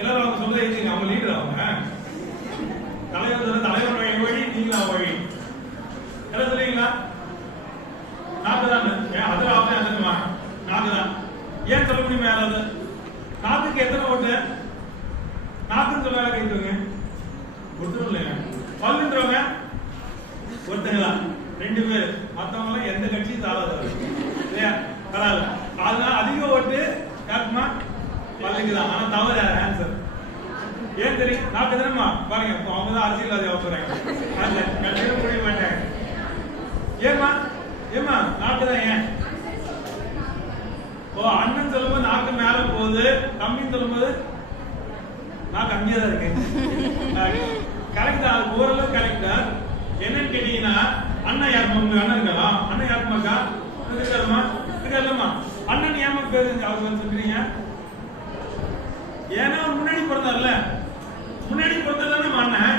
எல்லாரும் அவங்க சொல்ல எழுதிங்க. அவங்க லீடர், அவங்க தலைவர், தலைவர் வழி நீங்களா வழி, எல்லாம் சொல்றீங்களா? நாக்கு தான். அதில் அவங்க என்னமா நாக்கு தான். ஏன் சொல்ல முடியுமா யாராவது? நாக்குக்கு எத்தனை ஓட்டு? நாக்குன்னு சொல்ல கைத்துவங்க ஒருத்தரும் இல்லைங்க. பல்லுன்றவங்க ஒருத்தங்களா? 2 பேர். மற்றவங்க எல்லாம் எந்த கட்சியும் தாராது இல்லையா? பரவாயில்ல. அதனால அதிக ஓட்டு யாருக்குமா? பல்லுக்கு தான். ஆனா தவறு ஆன்சர். ஏன் தெரியும்? நாக்கு தானேமா பாருங்க. அவங்க தான் அரசியல்வாதி ஆகுறாங்க, அதுல கட்சியில முடிய மாட்டாங்க. ஏமா ஏமா நாக்கு தான். ஏன்? ஓ, அண்ணன் சொல்லும்போது நாக்கு மேல போகுது, தம்பின்னு சொல்லும்போது நாக்கு அங்கேயே தான் இருக்கு. கரெக்ட் தான், அது ஓரளவு கரெக்ட் தான். என்னன்னு கேட்டீங்கன்னா, அண்ணன் யாருமா? உங்க அண்ணன் இருக்கலாம். அண்ணன் யாருமாக்கா? இருக்காருமா? இருக்காருமா? அண்ணன் ஏமா பேரு அவர் வந்து சொல்றீங்க? ஏன்னா அவர் முன்னாடி பிறந்தார்ல. முன்னாடி பிறந்தது நம்ம அண்ணன்.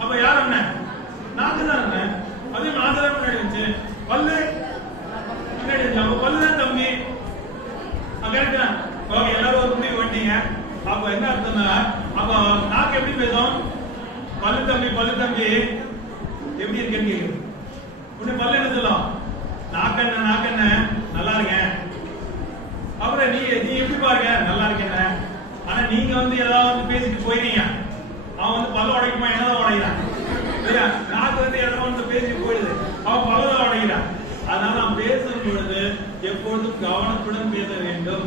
அப்ப யார் அண்ணன்? நாக்கு தான் அண்ணன். அதே நாக்கு தான் முன்னாடி இருந்துச்சு. பல்லு முன்னாடி இருந்துச்சு. அப்ப பல்லு தான் தம்பி. கரெக்டா? ஓகே, எல்லாரும் ஒரு முடிவு பண்ணிட்டீங்க. அப்ப என்ன அர்த்தம்னா, அப்ப நாக்கு எப்படி பேசும்? பல்லு தம்பி, பல்லு தம்பி எப்படி இருக்கேன்னு கேக்குது. உடனே பல்லு என்ன சொல்லும்? நாக்கண்ண நாக்கண்ண நல்லா இருக்கேன். அப்புறம் நீ எப்படி பாருங்க? நல்லா இருக்கேன். ஆனா நீங்க வந்து ஏதாவது பேசிட்டு போயிருங்க, அவன் வந்து பல்ல உடைக்குமா? என்னதான் உடைக்கிறான் இல்லையா? நாக்கு வந்து ஏதாவது வந்து பேசிட்டு போயிடுது, அவன் பல்லதான் உடைக்கிறான். அதனால நாம் பேசும் பொழுது எப்பொழுதும் கவனத்துடன் பேச வேண்டும்.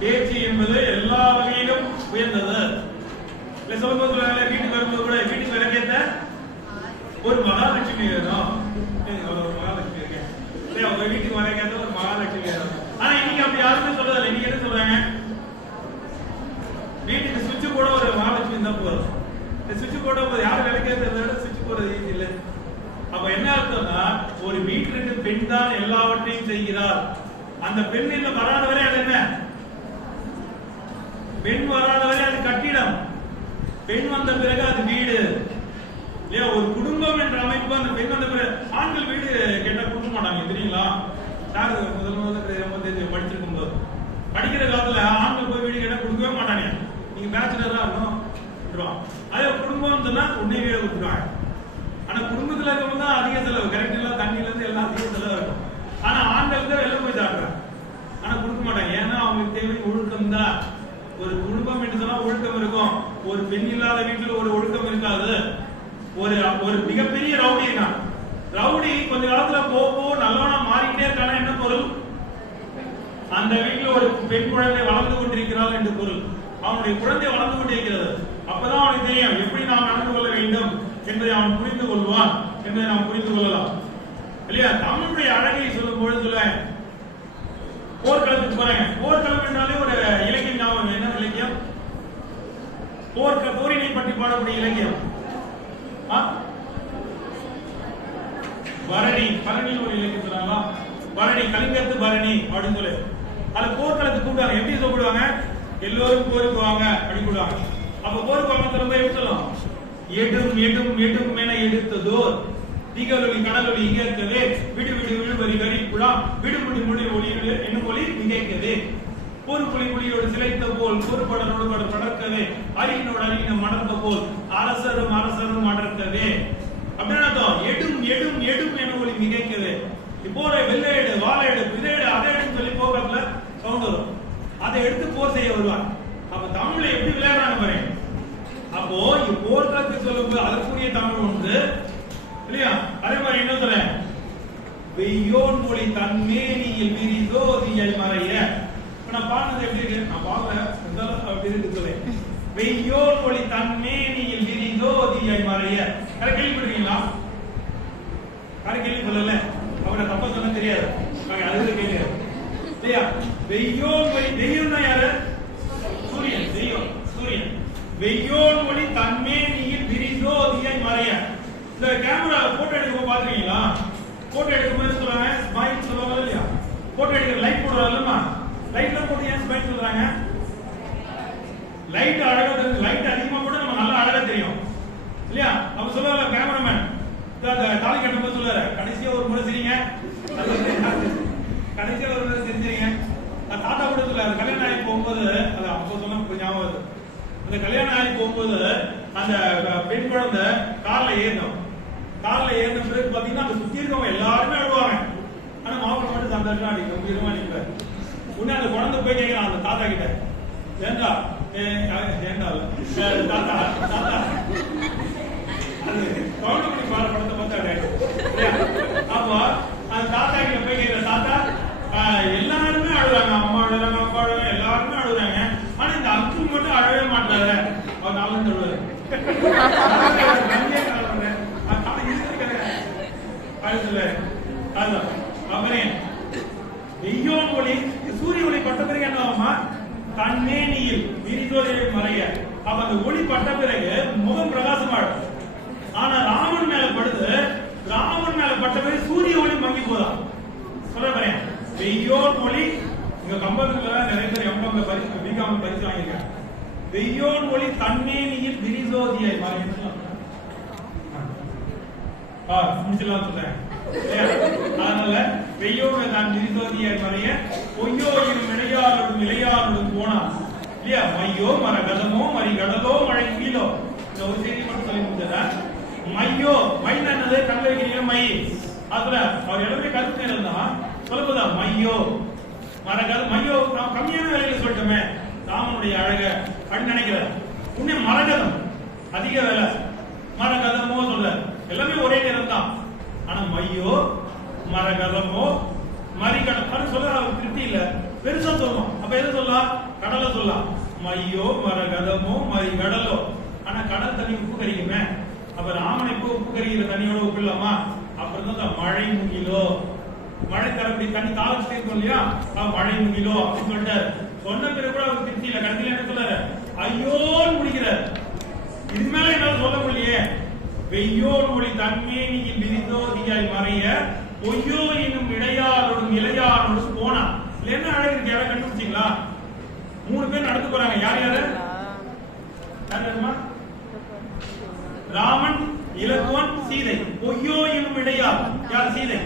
பேச்சு என்பது எல்லா வகையிலும் உயர்ந்தது. சொல்லும்போது வீட்டுக்கு வரும்போது கூட வீட்டுக்கு விளக்கேற்ற ஒரு மகாலட்சுமி வேணும். ஒரு மகாலட்சுமி இருக்கேன், உங்க வீட்டுக்கு விளக்கேற்ற ஒரு மகாலட்சுமி வேணும். ஆனா இன்னைக்கு அப்படி யாருமே சொல்றதில்லை. இன்னைக்கு என்ன சொல்றாங்க? வீட்டுக்கு சுவிட்ச் போட ஒரு மகாலட்சுமி தான் போறோம். சுவிட்ச் போட போது யாரும் விளக்கேற்றதை விட சுவிட்ச் போடுறது ஈஸி இல்லை. அப்ப என்ன அர்த்தம்னா, ஒரு வீட்டிற்கு பெண் தான் எல்லாவற்றையும் செய்கிறார். அந்த பெண் இல்ல வராத வரை அது என்ன? பெண் வராத வரை அது கட்டிடம். பெண் வந்த பிறகு அது வீடு இல்லையா? ஒரு குடும்பம் என்ற அமைப்பு அந்த பெண் வந்த பிறகு. ஆண்கள் வீடு கேட்டா கொடுக்க மாட்டாங்க தெரியுங்களா? முதல்ல படிச்சிருக்கும் போது படிக்கிற காலத்துல ஆண்கள் போய் வீடு கேட்டா கொடுக்கவே மாட்டாங்க. நீங்க பேச்சுலரா இருக்கணும். அதே குடும்பம் சொன்னா உடனே வீடு கொடுத்துருவாங்க. ஆனா குடும்பத்துல இருக்கவங்க தான் அதிக செலவு. கரெக்ட் எல்லாம் தண்ணியில இருந்து எல்லாம் அதிக செலவு இருக்கும். ஆனா ஆண்கள் தான் வெளில போய் சாப்பிடுறாங்க. ஆனா கொடுக்க மாட்டாங்க. ஏன்னா அவங்களுக்கு தேவை ஒழுக்கம் தான். ஒரு குடும்பம் என்று சொன்னா ஒழுக்கம் இருக்கும். ஒரு பெண் இல்லாத வீட்டுல ஒரு ஒழுக்கம் இருக்காது. ஒரு மிகப்பெரிய ரவுடி இருக்கான். ரவுடி கொஞ்ச காலத்துல போக நல்லவனா மாறிக்கிட்டே இருக்கானா என்ன பொருள்? அந்த வீட்டுல ஒரு பெண் குழந்தை வளர்ந்து கொண்டிருக்கிறாள் என்று பொருள். அவனுடைய குழந்தை வளர்ந்து கொண்டிருக்கிறது. அப்பதான் அவனுக்கு தெரியும் எப்படி நாம் நடந்து கொள்ள வேண்டும் என்பதை அவன் புரிந்து கொள்வான் என்பதை நாம் புரிந்து கொள்ளலாம் இல்லையா? தமிழுடைய அழகை சொல்லும் பொழுது சொல்ல போர்க்களத்துக்கு போறாங்க. போர்க்களம் என்றாலே ஒரு இலக்கியம் ஞாபகம். என்ன இலக்கியம்? போரினை பற்றி பாடக்கூடிய இலக்கியம். பரணி. பரணி ஒரு இலக்கியம் சொல்றாங்களா? பரணி, கலிங்கத்து பரணி அப்படின்னு சொல்லு. அது போர்க்களத்துக்கு கூப்பிடுவாங்க. எப்படி கூப்பிடுவாங்க? எல்லோரும் போருக்கு வாங்க அப்படின்னு கூப்பிடுவாங்க. அப்ப போருக்கு வாங்க சொல்லும்போது எப்படி சொல்லும்? எடும் எடும் எடும் என எடுத்ததோர் திகழொலி கடலொலி இகழ்க்கவே விடு விடு விழுவரி கறி குழாம் விடுமுடி மொழி ஒளி என்னும் ஒளி மிகைக்கவே. ஒரு புலி புலியோடு சிலைத்த போல் ஒரு படரோடு படர் படர்க்கவே அரியனோடு அரியன மடர்ந்த போல் அரசரும் அரசரும் மடர்க்கவே அப்படின்னு அர்த்தம். எடும் எடும் எடும் என ஒளி மிகைக்கவே. இப்போ வெள்ளையேடு வாழையேடு இதேடு அதேடுன்னு சொல்லி போகிறதுல சவுண்ட் வரும். அதை எடுத்து போர் செய்ய வருவாங்க. அப்ப தமிழ்ல எப்படி விளையாடுறாங்க பாருங்க. அப்போ போர்க்களத்தை சொல்லும்போது அதற்குரிய தமிழ் ஒன்று இல்லையா? அதே மாதிரி என்ன சொல்றேன், வெய்யோன் மொழி தன்மேனியில் விரிதோதியை மறைய. நான் பாடுறது எப்படி இருக்கு, நான் பாடுறேன் அப்படி இருக்கு சொல்றேன். வெய்யோன் மொழி தன்மேனியில் விரிதோதியை மறைய. யாரை கேள்விப்படுறீங்களா? யாரை கேள்வி சொல்லல, அவரை தப்பா சொன்ன தெரியாது. அது கேள்வி இல்லையா? வெய்யோன் மொழி, தெய்வம்னா யாரு? சூரியன். தெய்வம் சூரியன். வெய்யோன் மொழி தன்மேனியில் விரிதோதியை மறைய. இந்த கேமரா போட்டோ எடுக்கும் பாத்துறீங்களா? போட்டோ எடுக்கும்போது சொல்றாங்க ஸ்மைல் சொல்லுவாங்க இல்லையா? போட்டோ எடுக்கிற லைட் போடுறாங்கல்ல, லைட்ல போட்டு ஏன் ஸ்மைல் சொல்றாங்க? லைட் அழகா தெரியும். லைட் அதிகமா கூட நம்ம நல்லா அழகா தெரியும் இல்லையா? அப்ப சொல்லுவாங்க கேமராமேன் தாலி கட்டும்போது சொல்லுவாரு, கடைசியா ஒரு முறை சிரிங்க, கடைசியா ஒரு முறை சிரிச்சிருங்க. தாத்தா கூட சொல்லுவாரு, கல்யாணம் ஆகி போகும்போது, அது அப்போ சொன்ன ஞாபகம் வருது. அந்த கல்யாணம் ஆகி போகும்போது அந்த பெண் குழந்தை கார்ல ஏறணும். கார்ல ஏறின பிறகு பாத்தீங்கன்னா அந்த சுத்தி இருக்கவங்க எல்லாருமே அழுவாங்க. ஆனா மாப்பிள்ளை மட்டும் சந்தோஷமா அடி கம்பீரமா நிற்பாரு. உடனே அந்த குழந்தை போய் கேட்கிறான் அந்த தாத்தா கிட்ட, ஏண்டா ஏண்டா தாத்தா தாத்தா அது கவுண்டமணி பாட படத்தை பார்த்தா. அப்போ அந்த தாத்தா கிட்ட போய் கேட்கிற, தாத்தா எல்லாருமே அழுவாங்க, அம்மா அழுவாங்க, அப்பா அழுவாங்க, எல்லாருமே அழுகுறாங்க, ஆனா இந்த அங்கிள் மட்டும் அழவே மாட்டாரு. அவர் நாளும் சொல்லுவாரு, வெய்யோன் ஒளி சூரிய ஒளி பட்ட பிறகு என்ன ஆகுமா? தன்மேனியில் விரிதோதியை மறைய. அப்ப அந்த ஒளி பட்ட பிறகு முகம் பிரகாசமாகும். ஆனா ராமன் மேல படுது, ராமன் மேல பட்ட பிறகு சூரிய ஒளி மங்கி போதான். சொல்ல பாருங்க, வெய்யோன் ஒளி. இங்க கம்பத்துல நிறைய பேர் எம்எம் பரிசு பிகாம் பரிசு வாங்கியிருக்காங்க. வெய்யோன் ஒளி தன்மேனியில் விரிதோதியை மறைய முடிச்சலாம் சொல்றேன். அதனால வெய்யோன தான் விரிதோதியை மறைய பொய்யோ இரு இளையாரோடும் இளையாரோடும் போனா இல்லையா? மையோ மர கதமோ மறி கடலோ மழை கீழோ. இந்த ஒரு செய்தி மட்டும் சொல்லி முடிச்சதா? மையோ மைனது கண்ட வைக்கிறீங்க மை. அதுல அவர் எல்லாமே கருத்து இருந்தா சொல்லுதா மையோ மர கதை. மையோ நான் கம்மியான வேலையில சொல்லிட்டோமே ராமனுடைய அழக அப்படின்னு நினைக்கிறேன். உன்னை மரகதம் அதிக வேலை, மரகதமோ சொல்ற எல்லாமே ஒரே நேரம் தான். ஆனா மையோ மரகதமோ மறிகடல் சொல்ல அவர் திருப்தி இல்ல, பெருசா சொல்லலாம். அப்ப எது சொல்லலாம்? கடலை சொல்லலாம். மையோ மரகதமோ மறிகடலோ. ஆனா கடல் தண்ணி உப்பு கரிக்குமே. அப்ப ராமனை உப்பு கரிக்கிற தண்ணியோட உப்பு இல்லாமா? அப்புறம் தான் மழை முகிலோ. மழை தரப்படி தண்ணி தாளத்து இருக்கும் இல்லையா? மழை முகிலோ அப்படின்னு சொல்லிட்டாரு. சொன்ன பிறகு கூட அவர் திருப்தி இல்ல. கடைசியில என்ன சொல்றாரு? ஐயோன்னு முடிக்கிறார். இது மேல என்னால சொல்ல முடியலையே. வெய்யோன் ஒளி தன்மேனியில் விரிதோதியாய் மறைய பொய்யோ என்னும் இளையாரோடும் இளையாரோடும் போனா. இல்ல என்ன அழகு இருக்கு, யாரை கண்டுபிடிச்சீங்களா? 3 பேர் நடந்து போறாங்க. யார் யாரு? ராமன், இலக்குவன், சீதை. பொய்யோ என்னும் இளையார் யார்? சீதை.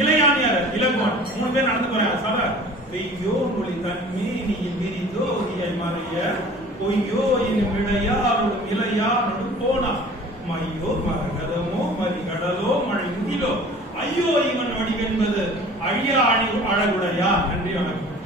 இளையான் யாரு? இலக்குவன். 3 பேர் நடந்து போறாங்க. சபை வெய்யோன் ஒளி தன்மேனியில் விரிதோதியாய் மறைய பொய்யோ என்னும் இளையாரோடும் இளையாரோடும் போனா. மையோ மரகதமோ மறிகடலோ மழை முகிலோ. ஐயோ இவன் வடிவென்பது அழியா அழகுடையா. நன்றி, வணக்கம்.